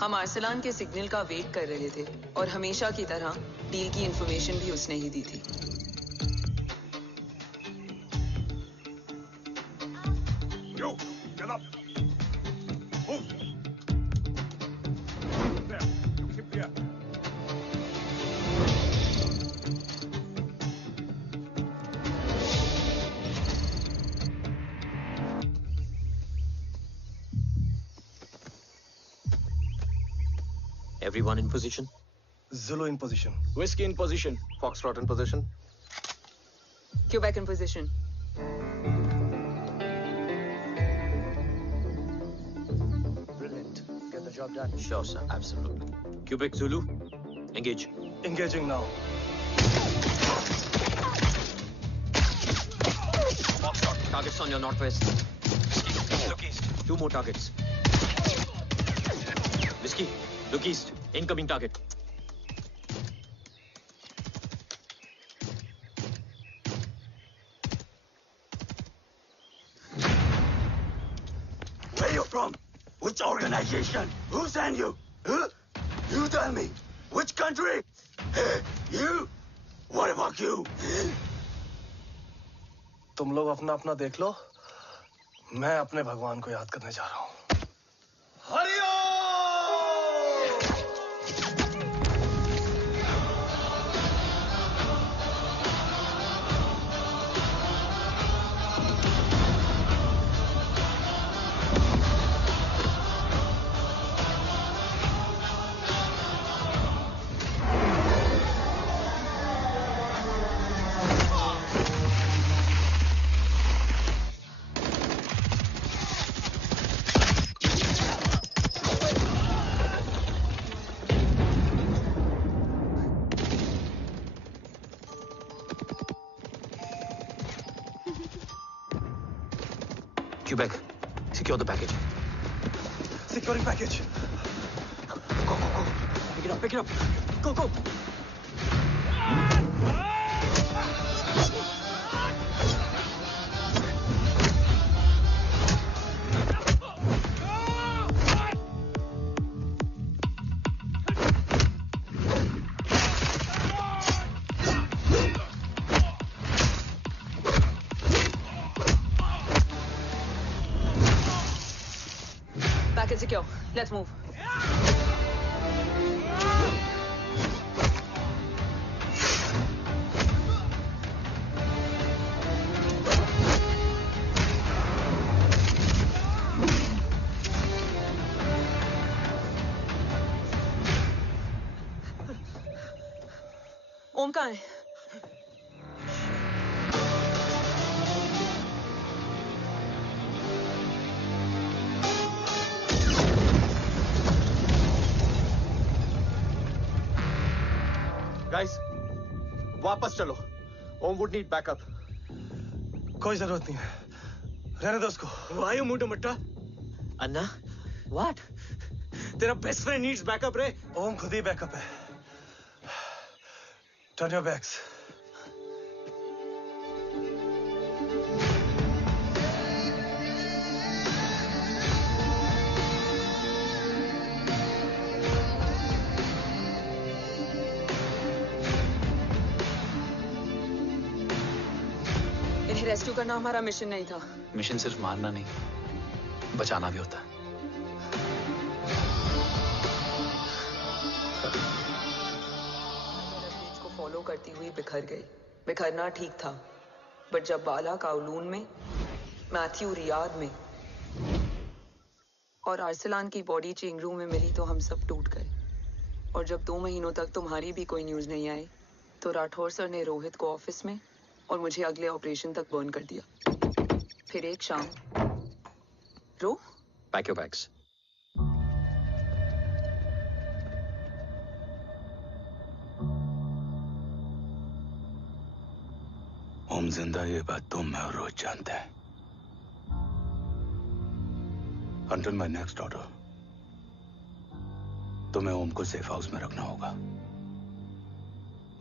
हम अरसलान के सिग्नल का वेट कर रहे थे, और हमेशा की तरह डील की इंफॉर्मेशन भी उसने ही दी थी। Yo, get up. Move. There. Keep there. Everyone in position? Zulu in position. Whiskey in position. Foxtrot in position. Quebec in position. Brilliant. Get the job done. Sure, sir. Absolutely. Quebec Zulu, engage. Engaging now. Foxtrot, targets on your northwest. Look east. 2 more targets. Whiskey, look east. Incoming target. Where you from? Which organization? Who sent you? Huh? You tell me. Which country? Hey, you? What about you? तुम लोग अपना अपना देख लो, मैं अपने भगवान को याद करने जा रहा हूँ। Hariom! Quebec, secure the package. Securing package. Go, go, go. Pick it up, pick it up. Go, go. secure. Let's move. ओम कहाँ है? गाइस, वापस चलो। Om would need backup. कोई जरूरत नहीं है, रहने दो उसको। Why you मुंडो मट्टा? अन्ना, what? तेरा बेस्ट फ्रेंड नीड्स बैकअप रे। ओम खुद ही बैकअप है। Turn your backs. इन्हें रेस्क्यू करना हमारा मिशन नहीं था। मिशन सिर्फ मारना नहीं, बचाना भी होता है। को फॉलो करती हुई बिखर गई। बिखरना ठीक था, बट जब बाला काउलून में, मैथ्यू रियाद में और आर्सलान की बॉडी चेंज रूम में मिली तो हम सब टूट गए। और जब 2 महीनों तक तुम्हारी भी कोई न्यूज नहीं आई तो राठौर सर ने रोहित को ऑफिस में और मुझे अगले ऑपरेशन तक बर्न कर दिया। फिर एक शाम रो पैक योर बैग्स। ओम जिंदा, ये बात तुम मैं और रोज जानते हैं। Until my next order, तुम्हें ओम को सेफ हाउस में रखना होगा।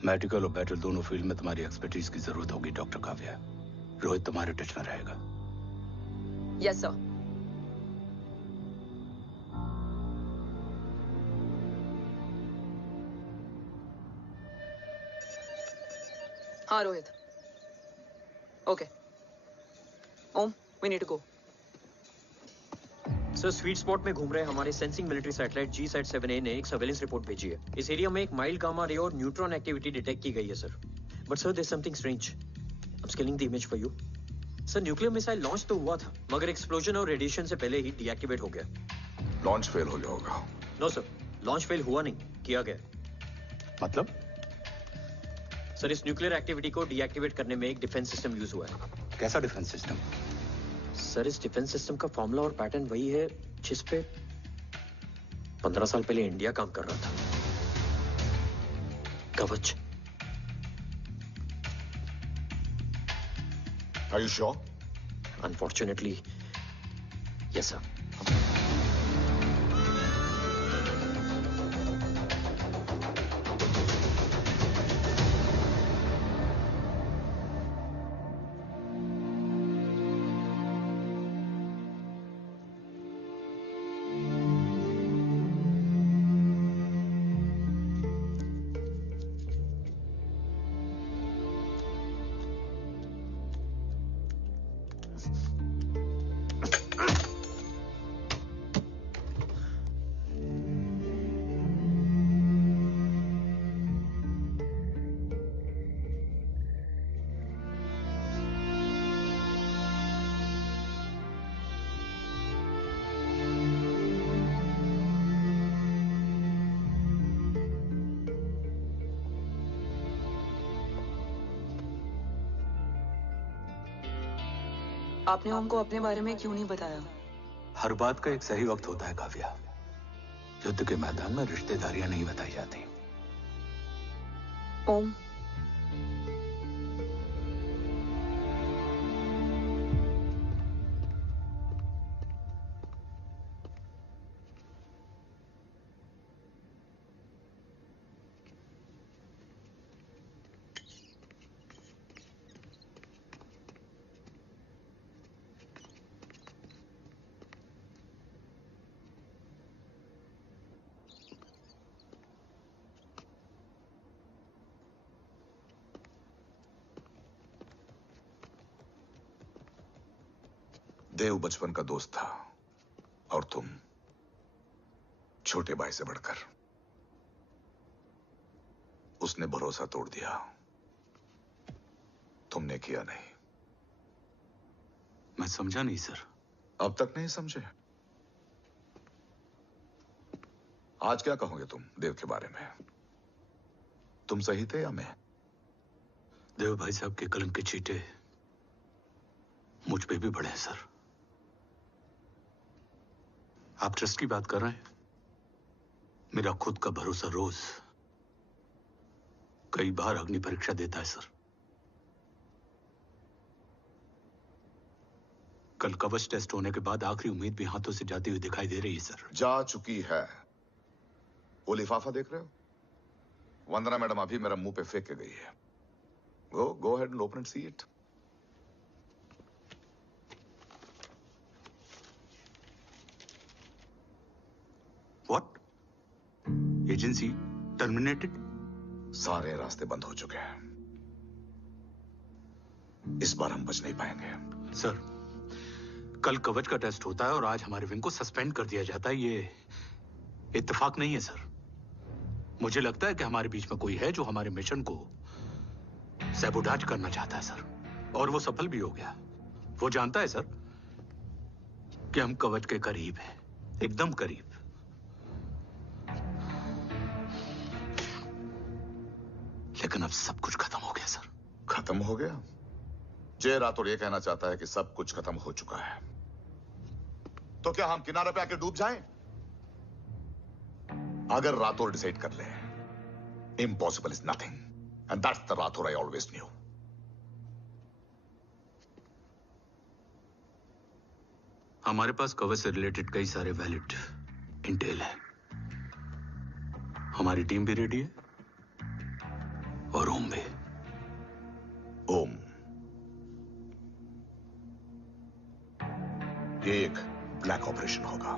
मेडिकल और बैटल दोनों फील्ड में तुम्हारी एक्सपर्टीज की जरूरत होगी डॉक्टर काव्या। रोहित तुम्हारे टच में रहेगा। Yes sir. हाँ Rohit. Okay Om, we need to go. Sir, sweet spot में घूम रहे हमारे सेंसिंग मिलिट्री सैटेलाइट G-SAT-7A ने एक सर्वेलेंस रिपोर्ट भेजी है। इस एरिया में एक माइल्ड गामा रे और न्यूट्रॉन एक्टिविटी डिटेक्ट की गई है sir. But sir, there is something strange. I am scanning the image for you. Sir, nuclear missile launch तो हुआ था, मगर एक्सप्लोजन और रेडिएशन से पहले ही डीएक्टिवेट हो गया। लॉन्च फेल हो गया होगा। नो सर, लॉन्च फेल हुआ नहीं, किया गया। मतलब? सर, इस न्यूक्लियर एक्टिविटी को डीएक्टिवेट करने में एक डिफेंस सिस्टम यूज हुआ है। कैसा डिफेंस सिस्टम? सर, इस डिफेंस सिस्टम का फॉर्मूला और पैटर्न वही है जिस पे 15 साल पहले इंडिया काम कर रहा था। कवच। Are you sure? Unfortunately, yes sir. आपने हमको अपने बारे में क्यों नहीं बताया? हर बात का एक सही वक्त होता है काव्या। युद्ध के मैदान में रिश्तेदारियां नहीं बताई जाती। ओम, देव बचपन का दोस्त था और तुम छोटे भाई से बढ़कर उसने भरोसा तोड़ दिया। तुमने किया नहीं। मैं समझा नहीं सर। अब तक नहीं समझे? आज क्या कहोगे तुम देव के बारे में? तुम सही थे या मैं? देव भाई साहब के कलम के छींटे मुझ पे भी पड़े हैं सर। आप ट्रस्ट की बात कर रहे हैं? मेरा खुद का भरोसा रोज कई बार अग्नि परीक्षा देता है सर। कल कवच टेस्ट होने के बाद आखिरी उम्मीद भी हाथों से जाती हुई दिखाई दे रही है सर। जा चुकी है। वो लिफाफा देख रहे हो? वंदना मैडम अभी मेरा मुंह पे फेंक के गई है। Go ahead and open and see it. What? Agency terminated? सारे रास्ते बंद हो चुके हैं। इस बार हम बच नहीं पाएंगे। सर, कल कवच का टेस्ट होता है और आज हमारे विंग को सस्पेंड कर दिया जाता है। ये इत्तेफाक नहीं है सर। मुझे लगता है कि हमारे बीच में कोई है जो हमारे मिशन को सैबोटाज करना चाहता है सर, और वो सफल भी हो गया। वो जानता है सर कि हम कवच के करीब हैं, एकदम करीब। लेकिन अब सब कुछ खत्म हो गया सर। खत्म हो गया? जय राठौर ये कहना चाहता है कि सब कुछ खत्म हो चुका है। तो क्या हम किनारे पे आके डूब जाएं? अगर राठौर डिसाइड कर ले, impossible is nothing, and that's the Rathore I always new. हमारे पास कवच से रिलेटेड कई सारे वैलिड इंटेल है। हमारी टीम भी रेडी है और ओम भी। ओम, ये एक ब्लैक ऑपरेशन होगा,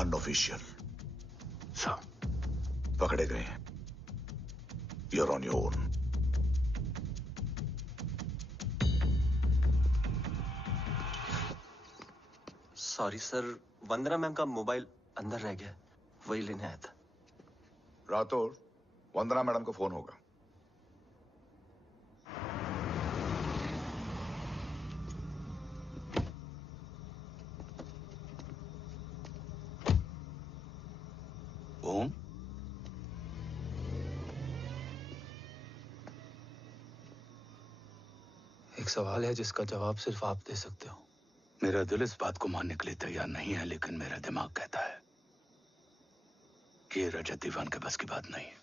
अनऑफिशियल। सर, पकड़े गए हैं। You're on your own. Sorry sir, Vandana ma'am का मोबाइल अंदर रह गया, वही लेने आया था। राठौर, वंदना मैडम को फोन होगा। ओम, एक सवाल है जिसका जवाब सिर्फ आप दे सकते हो। मेरा दिल इस बात को मानने के लिए तैयार नहीं है, लेकिन मेरा दिमाग कहता है कि ये रजत दीवान के बस की बात नहीं है।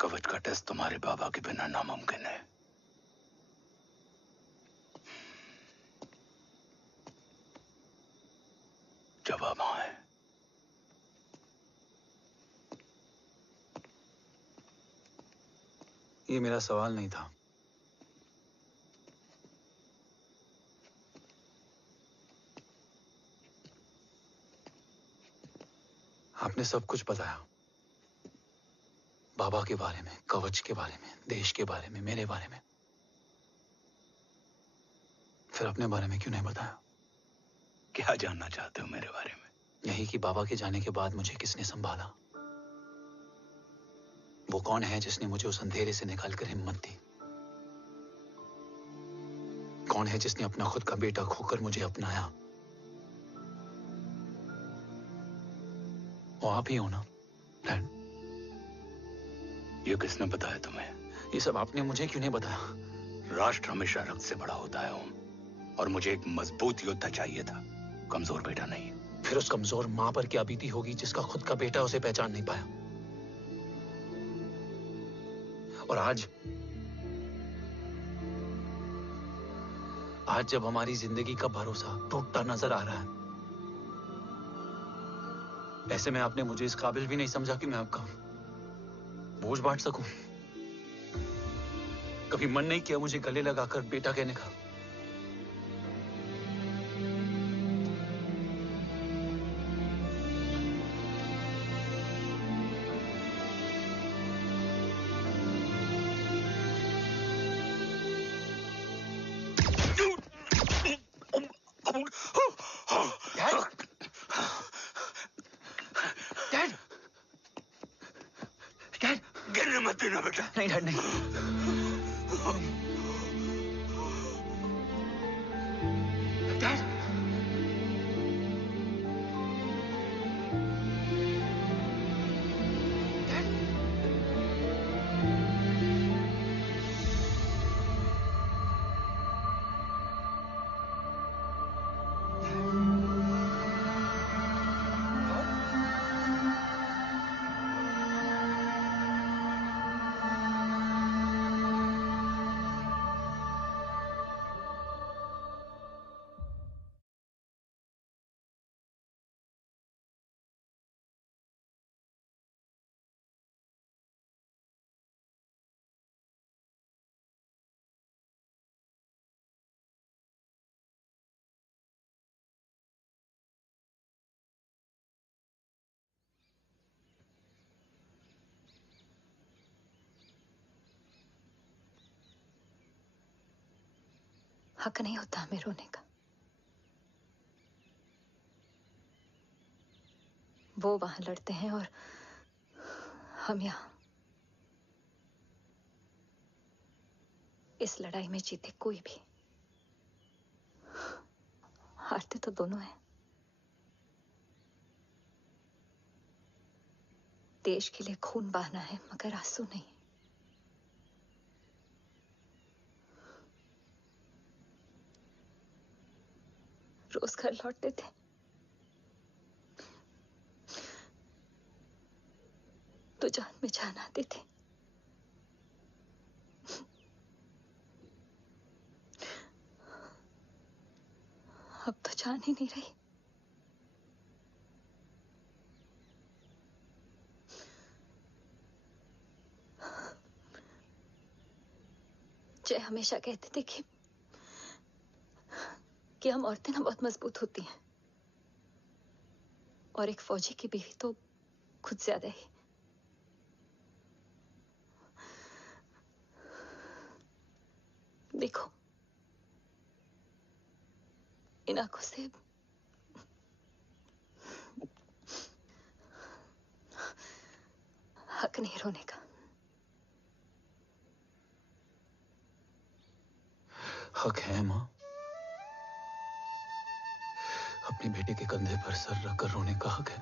कवच का टेस्ट तुम्हारे बाबा के बिना नामुमकिन है। जवाब हाँ है। ये मेरा सवाल नहीं था। आपने सब कुछ बताया, बाबा के बारे में, कवच के बारे में, देश के बारे में, मेरे बारे में। फिर अपने बारे में क्यों नहीं बताया? क्या जानना चाहते हो मेरे बारे में? यही कि बाबा के जाने के बाद मुझे किसने संभाला? वो कौन है जिसने मुझे उस अंधेरे से निकालकर हिम्मत दी? कौन है जिसने अपना खुद का बेटा खोकर मुझे अपनाया? वो आप ही हो ना, डैड? ये किसने बताया तुम्हें? ये सब आपने मुझे क्यों नहीं बताया? राष्ट्र हमेशा रक्त से बड़ा होता है ओम, और मुझे एक मजबूत योद्धा चाहिए था, कमजोर बेटा नहीं। फिर उस कमजोर मां पर क्या बीती होगी जिसका खुद का बेटा उसे पहचान नहीं पाया? और आज जब हमारी जिंदगी का भरोसा टूटता नजर आ रहा है, ऐसे में आपने मुझे इस काबिल भी नहीं समझा कि मैं आपका बोझ बांट सकूं। कभी मन नहीं किया मुझे गले लगाकर बेटा कहने का? मत देना बेटा। नहीं डैड नहीं। डैड हक नहीं होता हमें रोने का। वो वहां लड़ते हैं और हम यहाँ। इस लड़ाई में जीते कोई भी, हारते तो दोनों हैं। देश के लिए खून बहाना है मगर आंसू नहीं। रोज घर लौटते थे, तो जान में जान आती थी। अब तो जान ही नहीं रही। जय हमेशा कहते थे कि हम औरतें ना बहुत मजबूत होती हैं, और एक फौजी की बीवी तो खुद ज्यादा ही। देखो, इन आंखों से हक नहीं रोने का। हक है माँ। अपने बेटे के कंधे पर सर रखकर रोने का हक है।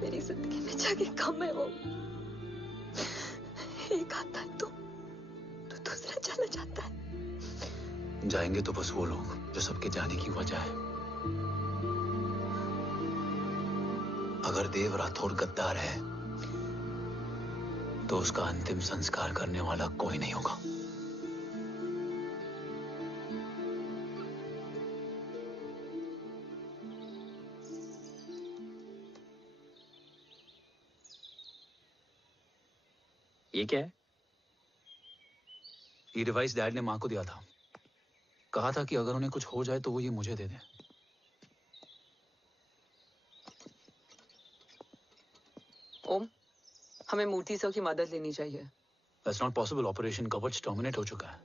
मेरी जिंदगी में जगह कम है। वो एक आता है तो दूसरा चला जाता है। जाएंगे तो बस वो लोग जो सबके जाने की वजह है। अगर देव राठौर गद्दार है तो उसका अंतिम संस्कार करने वाला कोई नहीं होगा। ये क्या है? ये डिवाइस डैड ने मां को दिया था। कहा था कि अगर उन्हें कुछ हो जाए तो वो ये मुझे दे दें। ओम, हमें मूर्ति सर की मदद लेनी चाहिए। That's not possible. ऑपरेशन कवच टर्मिनेट हो चुका है।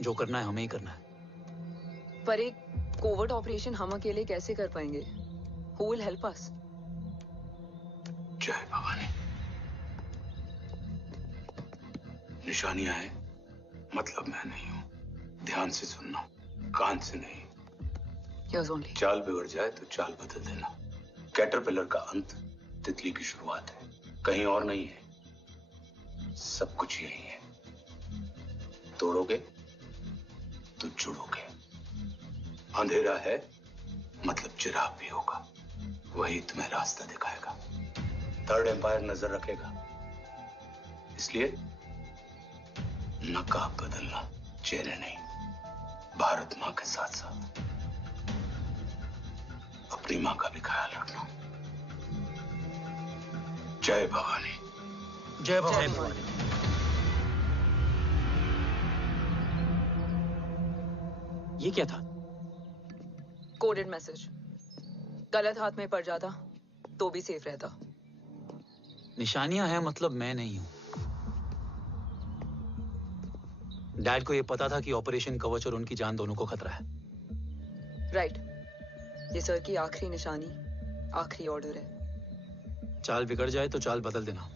जो करना है हमें ही करना है। पर एक कोवर्ट ऑपरेशन हम अकेले कैसे कर पाएंगे? Who will help us? जय भवानी। निशानियां है, मतलब मैं नहीं हूं। ध्यान से सुनना, कान से नहीं। Yes, only. चाल बिगड़ जाए तो चाल बदल देना। कैटरपिलर का अंत तितली की शुरुआत है, कहीं और नहीं है। सब कुछ यही है। तोड़ोगे तो जुड़ोगे। अंधेरा है मतलब चिराग भी होगा, वही तुम्हें रास्ता दिखाएगा। थर्ड एम्पायर नजर रखेगा, इसलिए नकाब बदलना, चेहरे नहीं। भारत मां के साथ साथ अपनी मां का भी ख्याल रखना। जय भवानी। जय भवानी। ये क्या था? Coded message. गलत हाथ में पड़ जाता तो भी सेफ रहता। निशानियां हैं मतलब मैं नहीं हूं। डैड को ये पता था कि ऑपरेशन कवच और उनकी जान दोनों को खतरा है। राइट। ये सर की आखिरी निशानी, आखिरी ऑर्डर है। चाल बिगड़ जाए तो चाल बदल देना।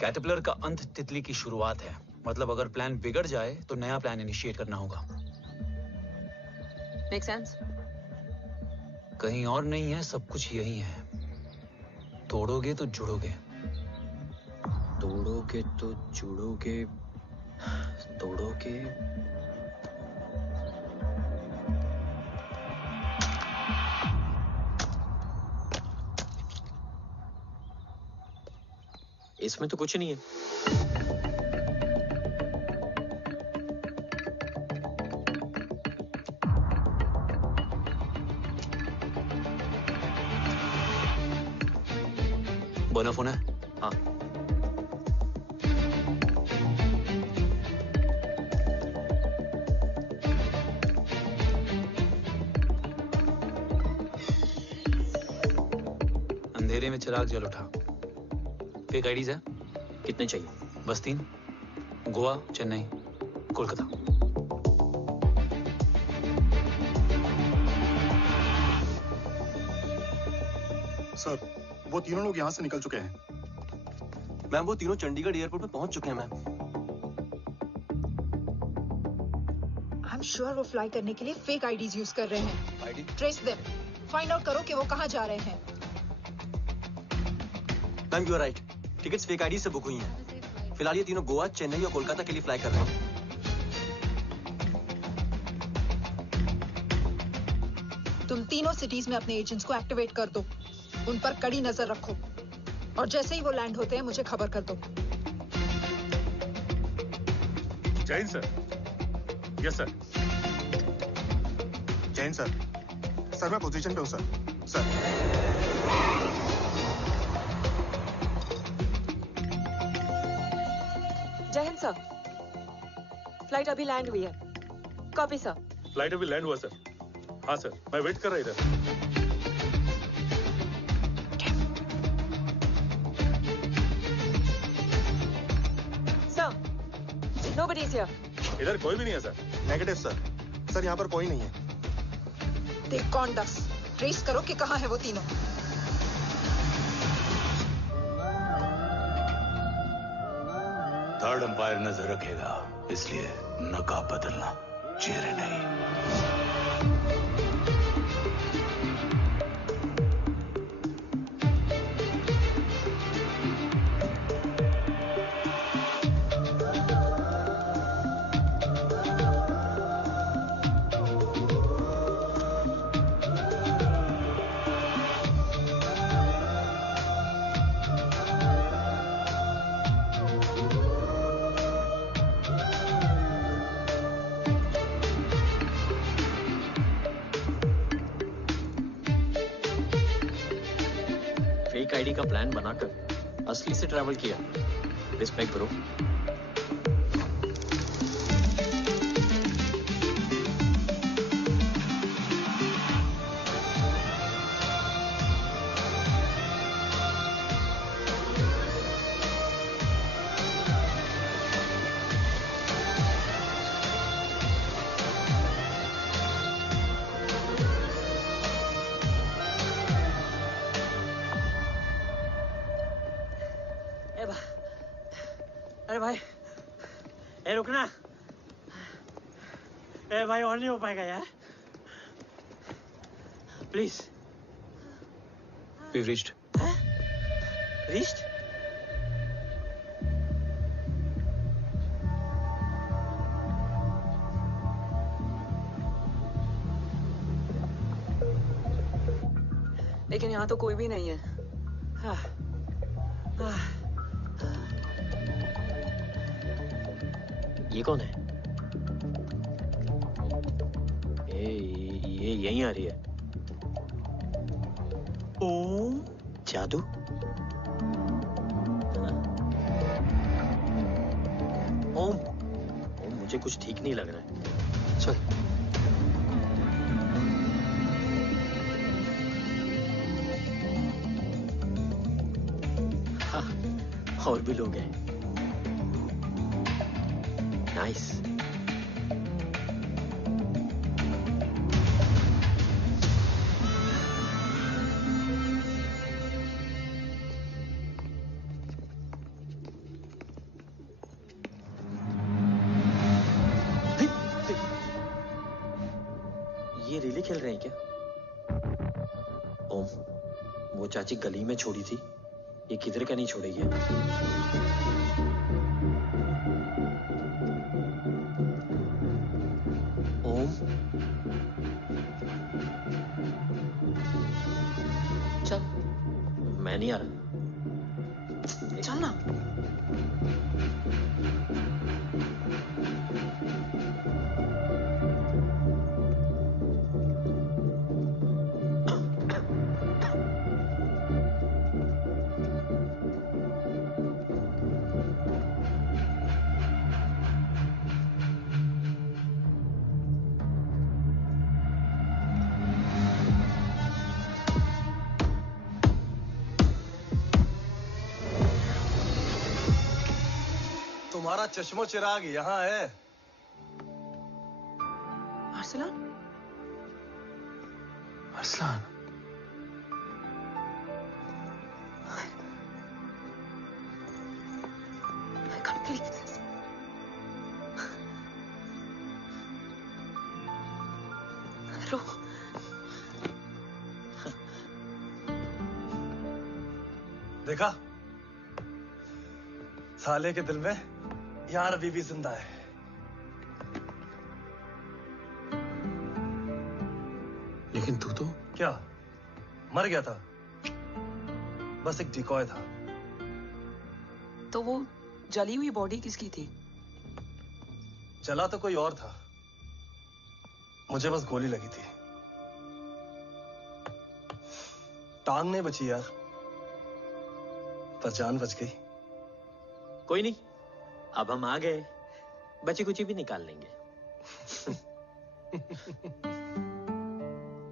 कैटरपिलर का अंत तितली की शुरुआत है। मतलब अगर प्लान बिगड़ जाए तो नया प्लान इनिशिएट करना होगा। Make sense? कहीं और नहीं है, सब कुछ यही है। तोड़ोगे तो जुड़ोगे, तोड़ोगे तो जुड़ोगे, तोड़ोगे। इसमें तो कुछ नहीं है। बोना फोन है? हाँ। अंधेरे में चिराग जल उठा। फेक आईडीज है? कितने चाहिए? बस 3। गोवा, चेन्नई, कोलकाता। सर, वो तीनों लोग यहाँ से निकल चुके हैं। मैम वो तीनों चंडीगढ़ एयरपोर्ट पे पहुंच चुके हैं मैम। आई एम श्योर वो फ्लाई करने के लिए फेक आईडीज यूज कर रहे हैं। ID? Trace them, find out करो कि वो कहाँ जा रहे हैं। Ma'am you are right, tickets fake ID से बुक हुई हैं। फिलहाल ये तीनों गोवा, चेन्नई और कोलकाता के लिए फ्लाई कर रहे हैं। तुम तीनों सिटीज में अपने एजेंट्स को एक्टिवेट कर दो। उन पर कड़ी नजर रखो और जैसे ही वो लैंड होते हैं मुझे खबर कर दो। Jain sir. Yes sir. Jain sir. Sir मैं पोजीशन पे हूँ सर। सर। जय हिंद सर। फ्लाइट अभी लैंड हुई है। Copy sir. फ्लाइट अभी लैंड हुआ सर। हाँ सर, मैं वेट कर रहा इधर। Nobody's here. इधर कोई भी नहीं है सर। Negative sir. सर यहाँ पर कोई नहीं है। देख कौन दस। ट्रेस करो कि कहाँ है वो तीनों। थर्ड अंपायर नजर रखेगा, इसलिए नकाब बदलना, चेहरे नहीं। फेक आईडी का प्लान बनाकर असली से ट्रैवल किया। Respect bro. अरे भाई, ए रुकना। ए भाई और नहीं हो पाएगा यार। प्लीज। We've reached. Reached? लेकिन यहाँ तो कोई भी नहीं है। ये कौन है? ये यहीं आ रही है। ओम जादू? ओम मुझे कुछ ठीक नहीं लग रहा है। चल। और भी लोग हैं। नाइस। ये रिले खेल रहे हैं क्या? ओम, वो चाची गली में छोड़ी थी, ये किधर का नहीं छोड़ेगी। ओम, चल। मैं नहीं आ रहा। चल ना। तुम्हारा चश्मो चिराग यहाँ है। Arsalan? Arsalan? I can't believe this. रो। देखा? साले के दिल में यार अभी भी जिंदा है। लेकिन तू तो क्या मर गया था? बस एक डिकॉय था। तो वो जली हुई बॉडी किसकी थी? चला तो कोई और था, मुझे बस गोली लगी थी। टांग नहीं बची यार, पर जान बच गई। कोई नहीं, अब हम आ गए, बची कुची भी निकाल लेंगे।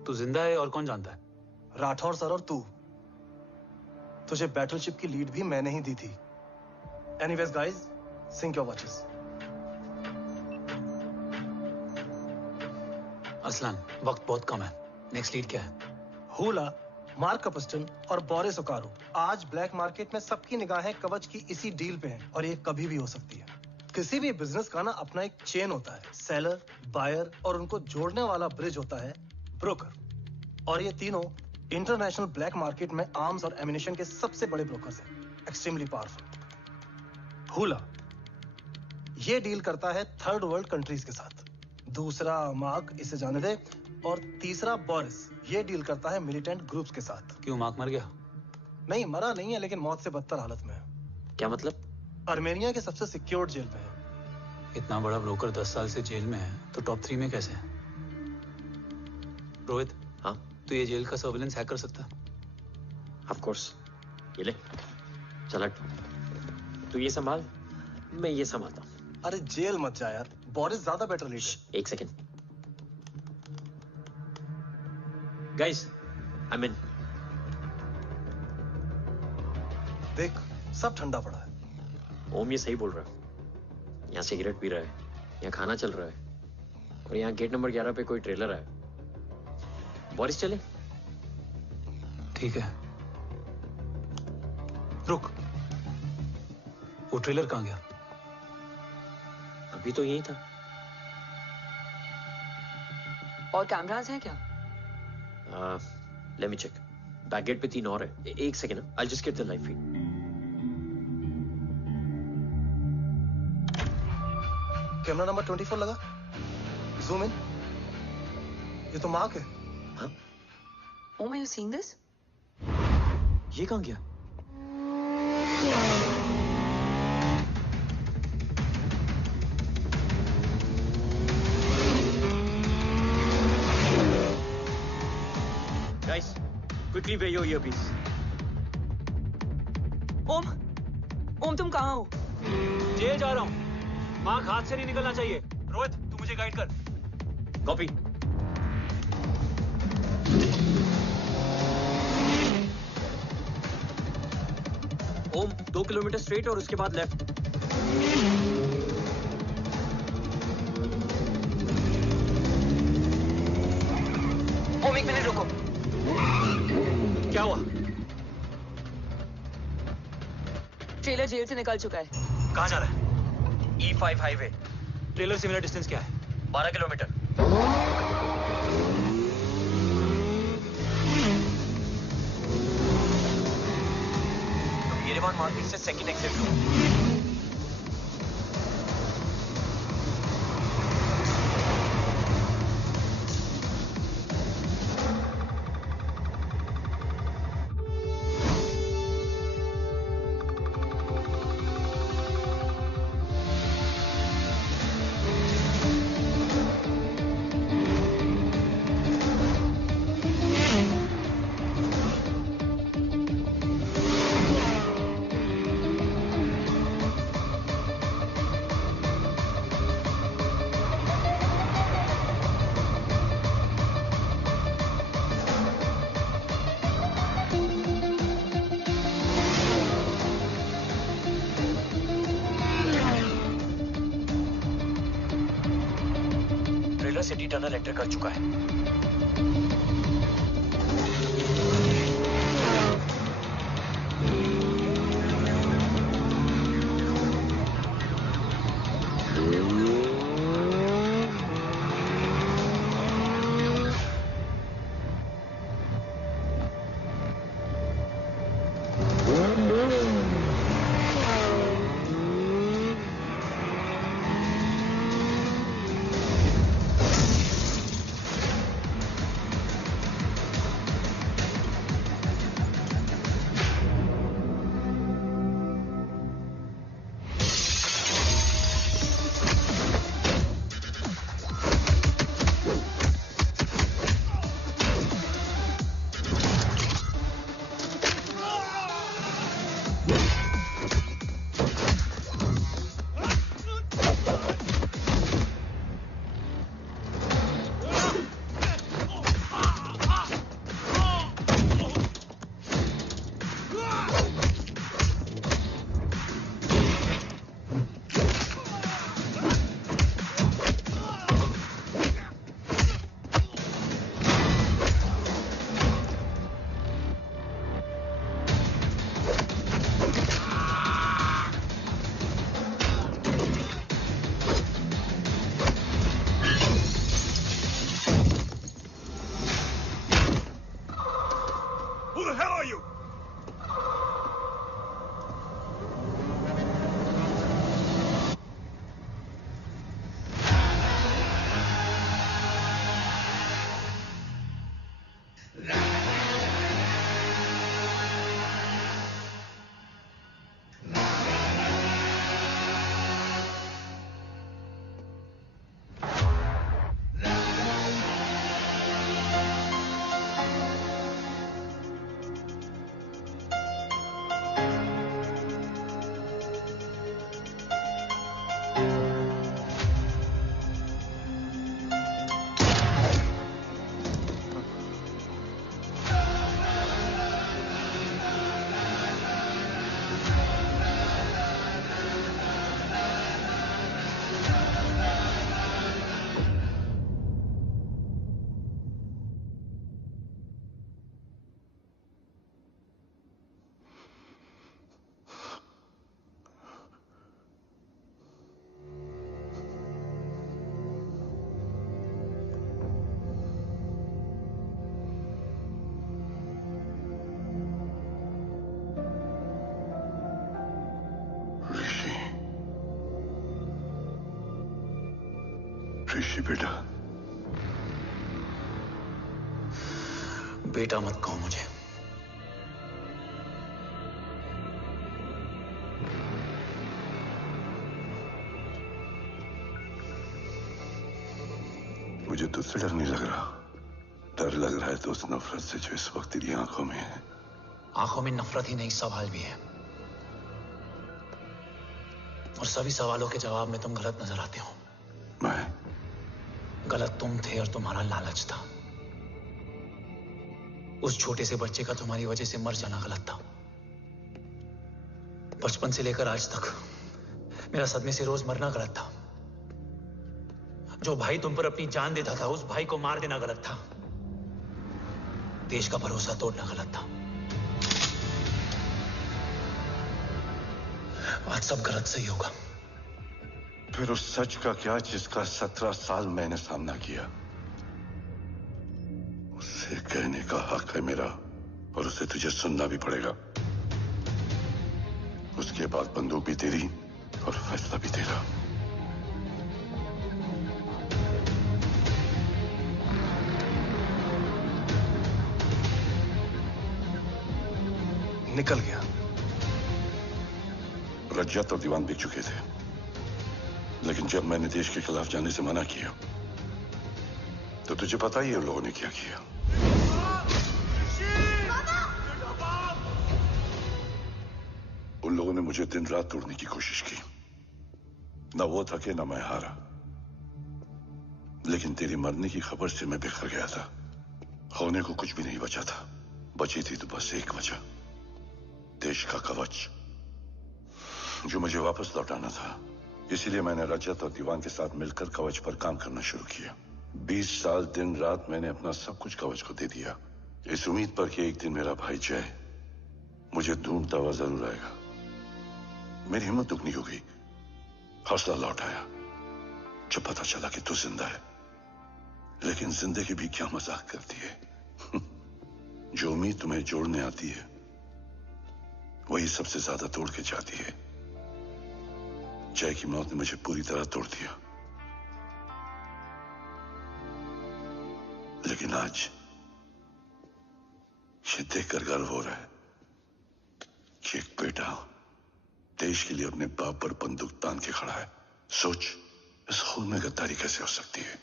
तू जिंदा है और कौन जानता है? राठौर सर और तू। तुझे बैटलशिप की लीड भी मैंने ही दी थी। Anyways guys, sync your watches. Arsalan, वक्त बहुत कम है। नेक्स्ट लीड क्या है? हुला, मार्क कपस्टन और बोरिस ओकारो। आज ब्लैक मार्केट में सबकी निगाहें कवच की इसी डील पे हैं और ये कभी भी हो सकती है। किसी भी बिजनेस का ना अपना एक चेन होता है, सेलर, बायर और उनको जोड़ने वाला ब्रिज होता है ब्रोकर। और ये तीनों इंटरनेशनल ब्लैक मार्केट में आर्म्स और एमिनेशन के सबसे बड़े ब्रोकर्स हैं, एक्सट्रीमली पावरफुल। हुला ये डील करता है थर्ड वर्ल्ड कंट्रीज के साथ। दूसरा मार्क, इसे जाने दे। और तीसरा बोरिस, ये डील करता है मिलिटेंट ग्रुप्स के साथ। क्यों, मार्क मर गया? नहीं, मरा नहीं है, लेकिन मौत से बदतर हालत में है। क्या मतलब? आर्मेनिया के सबसे सिक्योर्ड जेल में है। इतना बड़ा ब्रोकर 10 साल से जेल में है, तो टॉप 3 में कैसे है? रोहित, हाँ? तू ये जेल का सर्विलेंस हैक कर सकता? Of course. ये ले, चल हट। तू ये संभाल, मैं ये संभालता हूँ। अरे जेल मत जा यार, बोरिस ज्यादा बेटर लीडर। एक सेकेंड गाइस, आई मीन। देख, सब ठंडा पड़ा है। ओम ये सही बोल रहा है। यहाँ सिगरेट पी रहा है, यहाँ खाना चल रहा है, और यहाँ गेट नंबर 11 पे कोई ट्रेलर है। बोरिस चले? ठीक है। रुक, वो ट्रेलर कहाँ गया? अभी तो यही था। और कैमरास हैं क्या? Let me check. Back gate पे 3 और है। एक second, I just get the live feed. Camera number 24 लगा। Zoom in. ये तो मार्क है। हाँ? Oh, are you seeing this? ये कहाँ गया? Guys, quickly wear your earpiece. ओम, तुम कहाँ हो? जेल जा रहा हूँ। मार्क हाथ से नहीं निकलना चाहिए। रोहित, तू मुझे गाइड कर। कॉपी। ओम 2 किलोमीटर स्ट्रेट और उसके बाद लेफ्ट। ओम 1 मिनट रुको। क्या हुआ? ट्रेलर जेल से निकल चुका है। कहाँ जा रहा है? E5 highway. ट्रेलर से मेरा डिस्टेंस क्या है? 12 किलोमीटर। येरेवान मार्केट से सेकंड एग्जिट लो। सिटी टनल एंटर कर चुका है। ऋषि बेटा। बेटा मत कहो मुझे। मुझे तुझसे डर नहीं लग रहा। डर लग रहा है तो उस नफरत से जो इस वक्त तेरी आंखों में है। आंखों में नफरत ही नहीं, सवाल भी है, और सभी सवालों के जवाब में तुम गलत नजर आते हो। मैं गलत तुम थे और तुम्हारा लालच था। उस छोटे से बच्चे का तुम्हारी वजह से मर जाना गलत था। बचपन से लेकर आज तक मेरा सदमे से रोज मरना गलत था। जो भाई तुम पर अपनी जान देता था, उस भाई को मार देना गलत था। देश का भरोसा तोड़ना गलत था। आज सब गलत सही होगा। फिर उस सच का क्या जिसका 17 साल मैंने सामना किया? उसे कहने का हक है मेरा, और उसे तुझे सुनना भी पड़ेगा। उसके बाद बंदूक भी तेरी और फैसला भी तेरा। निकल गया। रजत और दीवान बिक चुके थे, लेकिन जब मैंने देश के खिलाफ जाने से मना किया तो तुझे पता ही है उन लोगों ने क्या किया। उन लोगों ने मुझे दिन रात तोड़ने की कोशिश की। ना वो थके ना मैं हारा, लेकिन तेरी मरने की खबर से मैं बिखर गया था। होने को कुछ भी नहीं बचा था। बची थी तो बस एक वजह, देश का कवच, जो मुझे वापस लौटाना था। इसीलिए मैंने रजत और दीवान के साथ मिलकर कवच पर काम करना शुरू किया। 20 साल दिन रात मैंने अपना सब कुछ कवच को दे दिया, इस उम्मीद पर कि एक दिन मेरा भाई जय मुझे ढूंढता हुआ जरूर आएगा। मेरी हिम्मत दुगनी हो गई, हौसला लौट आया जब पता चला कि तू जिंदा है। लेकिन जिंदगी भी क्या मजाक करती है। जो उम्मीद तुम्हें जोड़ने आती है वही सबसे ज्यादा तोड़ के जाती है। जय की मौत ने मुझे पूरी तरह तोड़ दिया, लेकिन आज ये देखकर गर्व हो रहा है कि एक बेटा देश के लिए अपने बाप पर बंदूक तान के खड़ा है। सोच, इस खून में गद्दारी कैसे हो सकती है?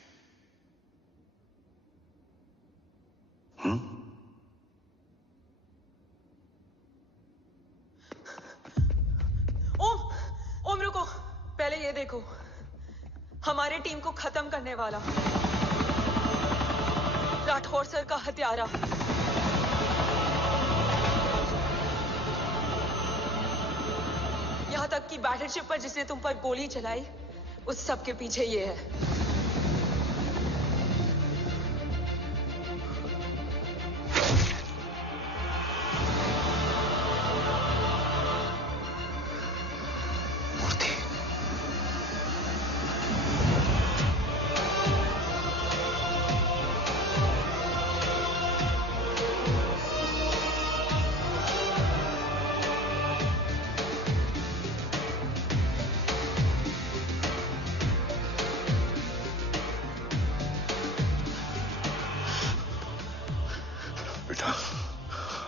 ओम रुको, पहले ये देखो, हमारे टीम को खत्म करने वाला राठौर सर का हत्यारा। यहां तक कि बैटलशिप पर जिसने तुम पर गोली चलाई, उस सब के पीछे ये है।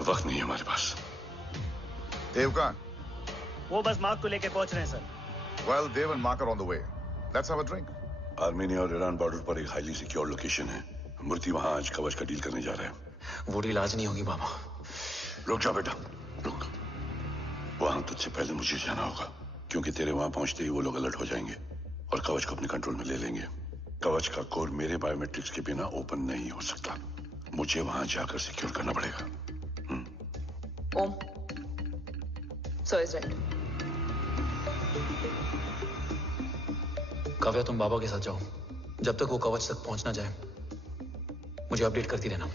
वक्त नहीं है हमारे पास। देवकान, वो बस मार्क को लेके पहुंच रहे हैं sir. Well, Dev and Mark are on the way. Let's have a drink. Armenia और ईरान बॉर्डर पर एक हाईली सिक्योर लोकेशन है। मूर्ति वहां आज कवच का डील करने जा रहे हैं। वो डील आज नहीं होगी बाबा। रुक जा बेटा, रुक। वहां तुझसे पहले मुझे जाना होगा, क्योंकि तेरे वहां पहुंचते ही वो लोग अलर्ट हो जाएंगे और कवच को अपने कंट्रोल में ले लेंगे। कवच का कोड मेरे बायोमेट्रिक्स के बिना ओपन नहीं हो सकता। मुझे वहां जाकर सिक्योर करना पड़ेगा। ओम, सो इज राइट। काव्या, तुम बाबा के साथ जाओ। जब तक वो कवच तक पहुंच ना जाए मुझे अपडेट करती रहना।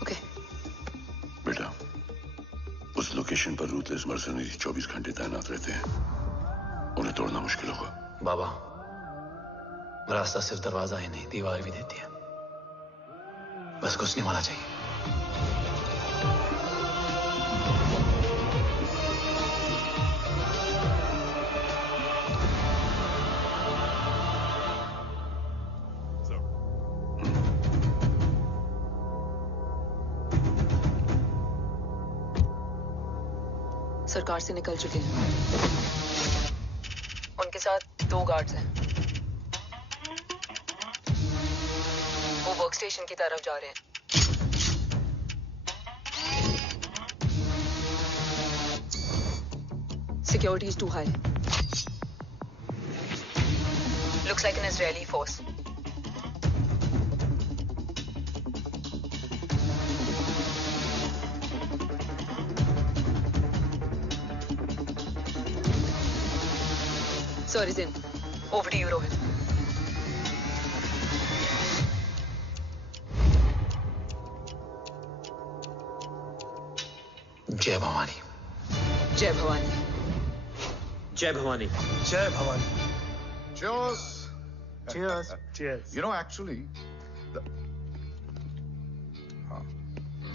ओके। बेटा, उस लोकेशन पर रूथलेस मर्सनरी 24 घंटे तैनात रहते हैं। उन्हें तोड़ना मुश्किल होगा। बाबा, रास्ता सिर्फ दरवाजा ही नहीं, दीवार भी देती है। बस घुसने वाला चाहिए। सरकार से निकल चुके हैं। उनके साथ 2 गार्ड्स हैं। वो वर्क स्टेशन की तरफ जा रहे हैं। Security is too high. Looks like an Israeli force. Sir is in. Over to you, Rohit. जय भवानी। जय भवानी। जय भवानी। जय Bhavani. Cheers. Cheers. Cheers. You know, actually,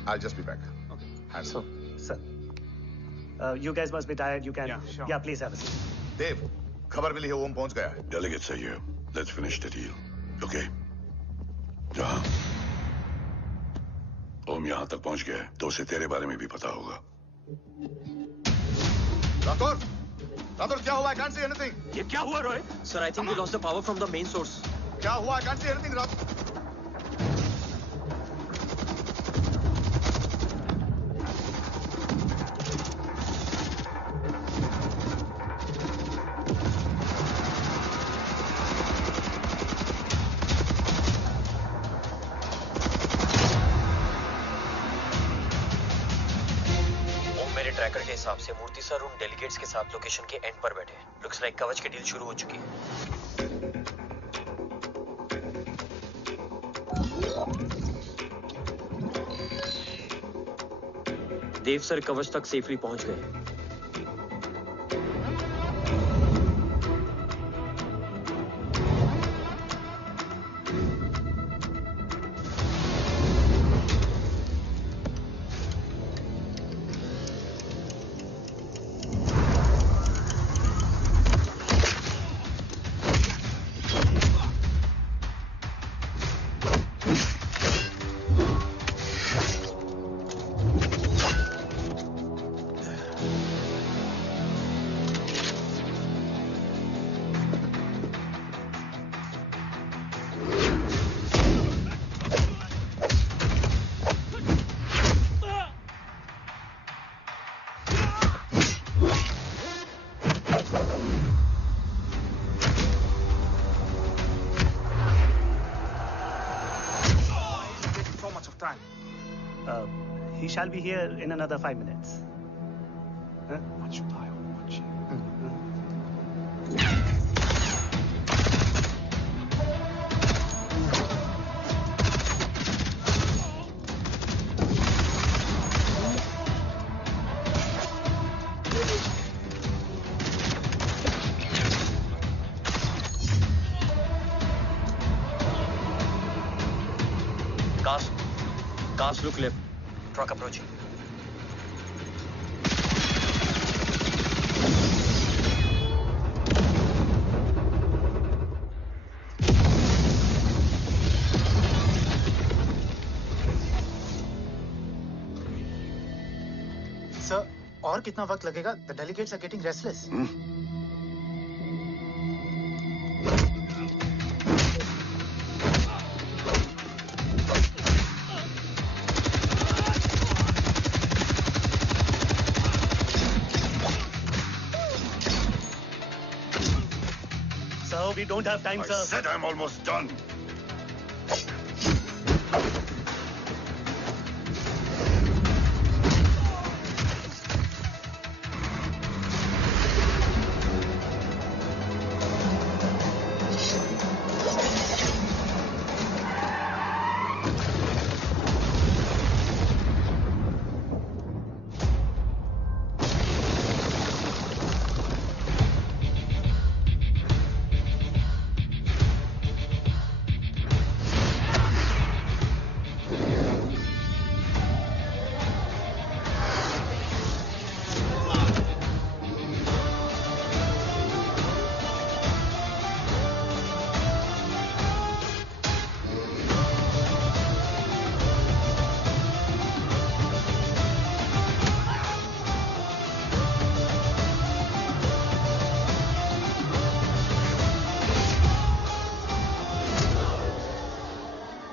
I'll just be back. Okay. So, sir, you guys must be tired. You can, yeah, please have a seat. देव, खबर मिली है ओम पहुंच गया है। Delegate सही है। Let's finish the deal. Okay? जहाँ ओम यहाँ तक पहुंच गया है, तो उसे तेरे बारे में भी पता होगा। राठौर, राठौर क्या हुआ? I can't see anything. ये क्या हुआ Rohit? Sir, I think we lost the power from the main source. क्या हुआ? I can't see anything, Rathore. Tracker के हिसाब से मूर्ति सर उन डेलीगेट्स के साथ लोकेशन के एंड पर बैठे। लुक्स लाइक कवच की डील शुरू हो चुकी है। देव सर कवच तक सेफली पहुंच गए। He shall be here in another 5 minutes. Huh? Much power, much. Cast look left. Truck approaching. Sir, और कितना वक्त लगेगा? The delegates are getting restless. We don't have time, sir. I said I'm almost done.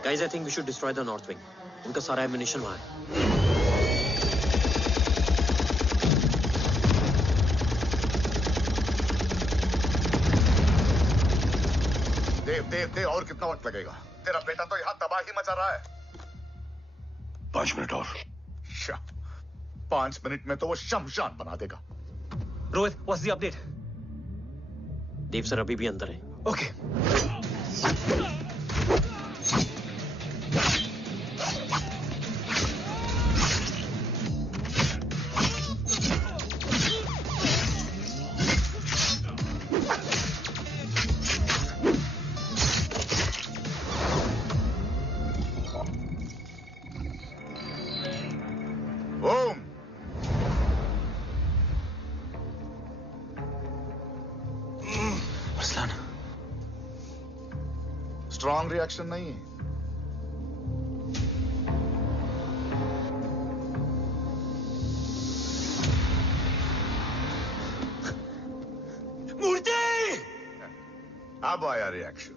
Guys, I think we should destroy the north wing. उनका सारा ammunition वहाँ है। देव और कितना वक्त लगेगा? तेरा बेटा तो यहाँ तबाही मचा रहा है। 5 मिनट और। 5 मिनट में तो वो शमशान बना देगा। Rohit, what's the update? Dev sir अभी भी अंदर है। ओके। स्ट्रॉन्ग रिएक्शन नहीं है। मूर्ति! अब आया रिएक्शन।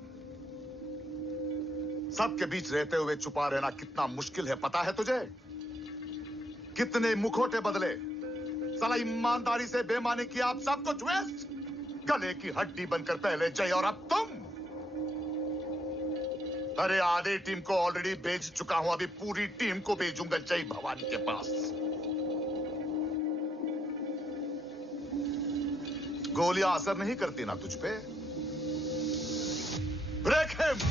सबके बीच रहते हुए छुपा रहना कितना मुश्किल है पता है तुझे? कितने मुखौटे बदले, साला ईमानदारी से बेमानी किया, आप सब कुछ वेस्ट। गले की हड्डी बनकर पहले जय और अब तुम। अरे आधे टीम को ऑलरेडी बेच चुका हूं, अभी पूरी टीम को भेजूंगा जय भवानी के पास। गोलियां असर नहीं करती ना तुझ पे। Break him.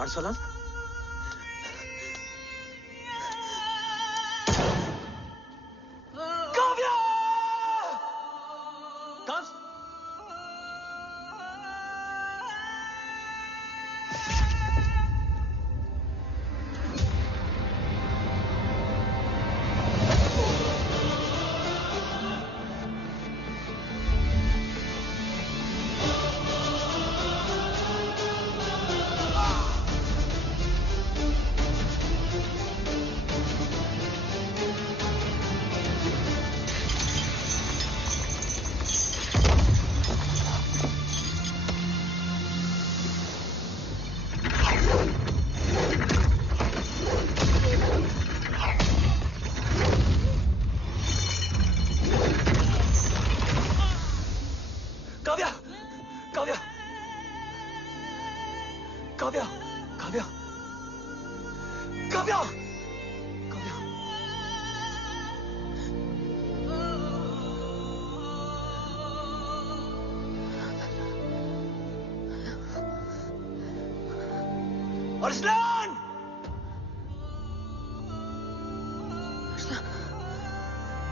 Arsalan? Kavya!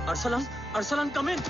Arsalan, Arsalan, come in.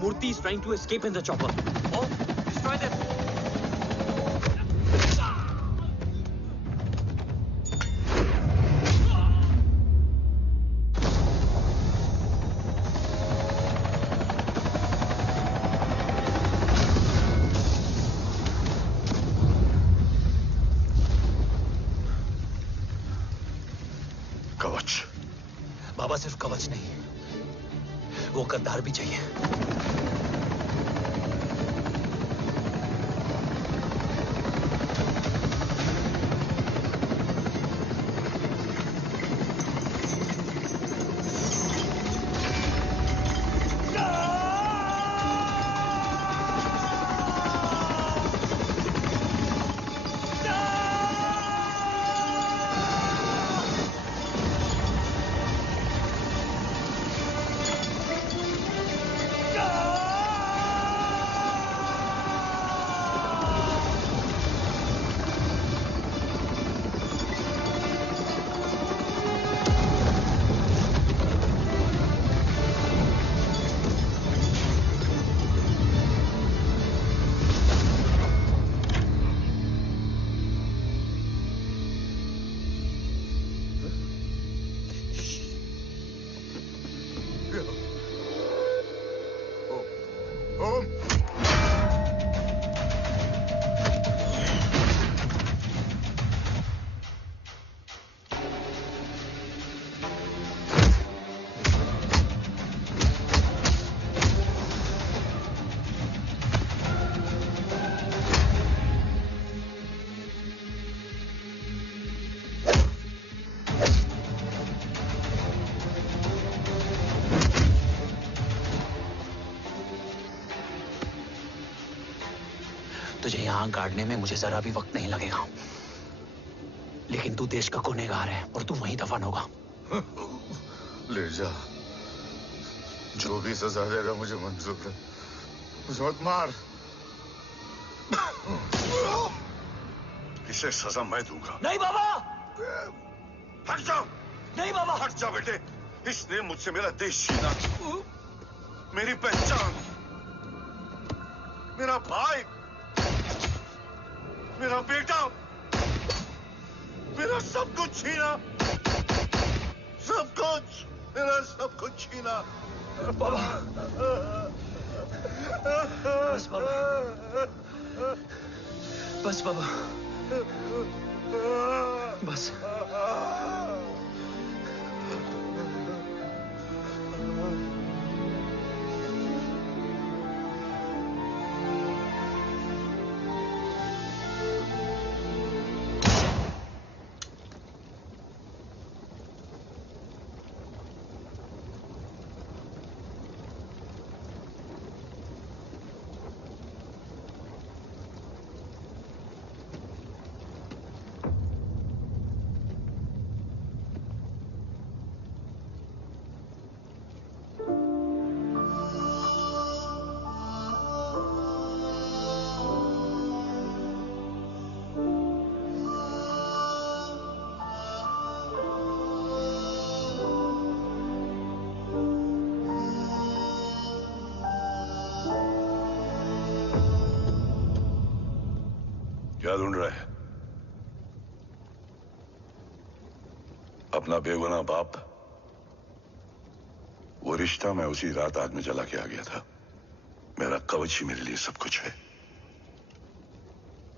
Murthy is trying to escape in the chopper. Oh, destroy them. बाबा सिर्फ कवच नहीं, वो गद्दार भी चाहिए। तुझे यहां गाड़ने में मुझे जरा भी वक्त नहीं लगेगा, लेकिन तू देश का गुनहगार है और तू वहीं दफन होगा। ले जा, जो भी सजा देगा मुझे मंजूर है, मुझे मत मार। इसे सजा मैं दूंगा। नहीं बाबा, हट जाओ। नहीं बाबा, हट जाओ बेटे। इसने मुझसे मेरा देश छीना, मेरी पहचान, मेरा भाई, मेरा बेटा, मेरा सब कुछ छीना, सब कुछ, मेरा सब कुछ छीना। बाबा, बस बाबा, बस बाबा, बस। क्या ढूंढ रहा है? अपना बेगुनाह बाप। वो रिश्ता मैं उसी रात आग में जला के आ गया था। मेरा कवच ही मेरे लिए सब कुछ है।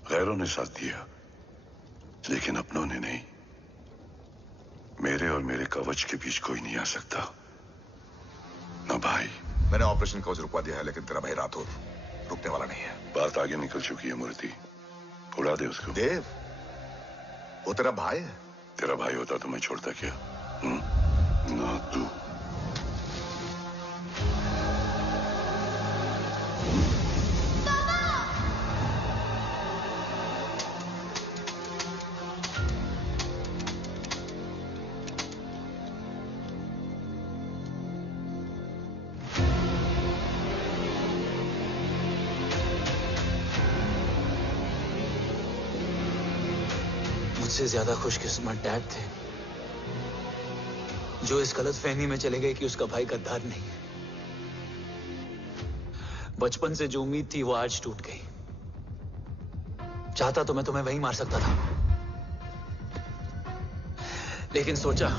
गैरों ने साथ दिया, लेकिन अपनों ने नहीं। मेरे और मेरे कवच के बीच कोई नहीं आ सकता, ना भाई। मैंने ऑपरेशन कवच रुकवा दिया है, लेकिन तेरा भाई राठौर रुकने वाला नहीं है। बात आगे निकल चुकी है मूर्ति, उड़ा दे उसको। देव, वो तेरा भाई है। तेरा भाई होता तो मैं छोड़ता क्या? ना तू। मुझसे ज्यादा खुशकिस्मत डैड थे, जो इस गलतफहमी में चले गए कि उसका भाई गद्दार नहीं है। बचपन से जो उम्मीद थी वो आज टूट गई। चाहता तो मैं तुम्हें वहीं मार सकता था, लेकिन सोचा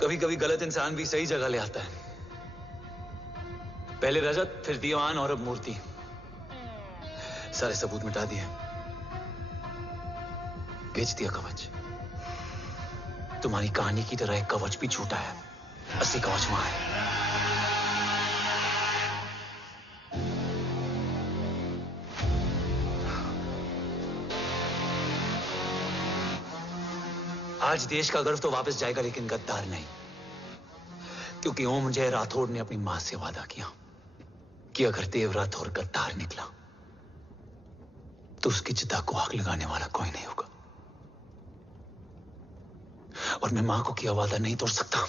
कभी कभी गलत इंसान भी सही जगह ले आता है। पहले रजत, फिर दीवान और अब मूर्ति। सारे सबूत मिटा दिए, बेच दिया कवच। तुम्हारी कहानी की तरह एक कवच भी छूटा है। असली कवच वहां है। आज देश का गर्व तो वापस जाएगा, लेकिन गद्दार नहीं, क्योंकि ओम जय राठौड़ ने अपनी मां से वादा किया कि अगर देव राठौड़ गद्दार निकला तो उसकी चिता को आग लगाने वाला कोई नहीं होगा। और मैं मां को किया वादा नहीं तोड़ सकता।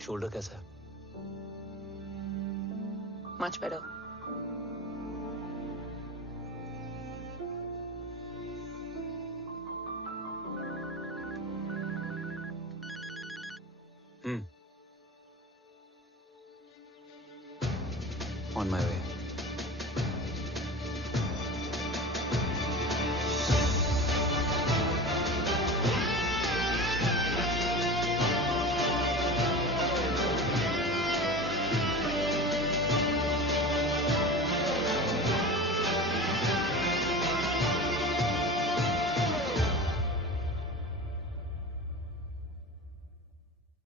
शोल्डर कैसा है? Much better. On my way.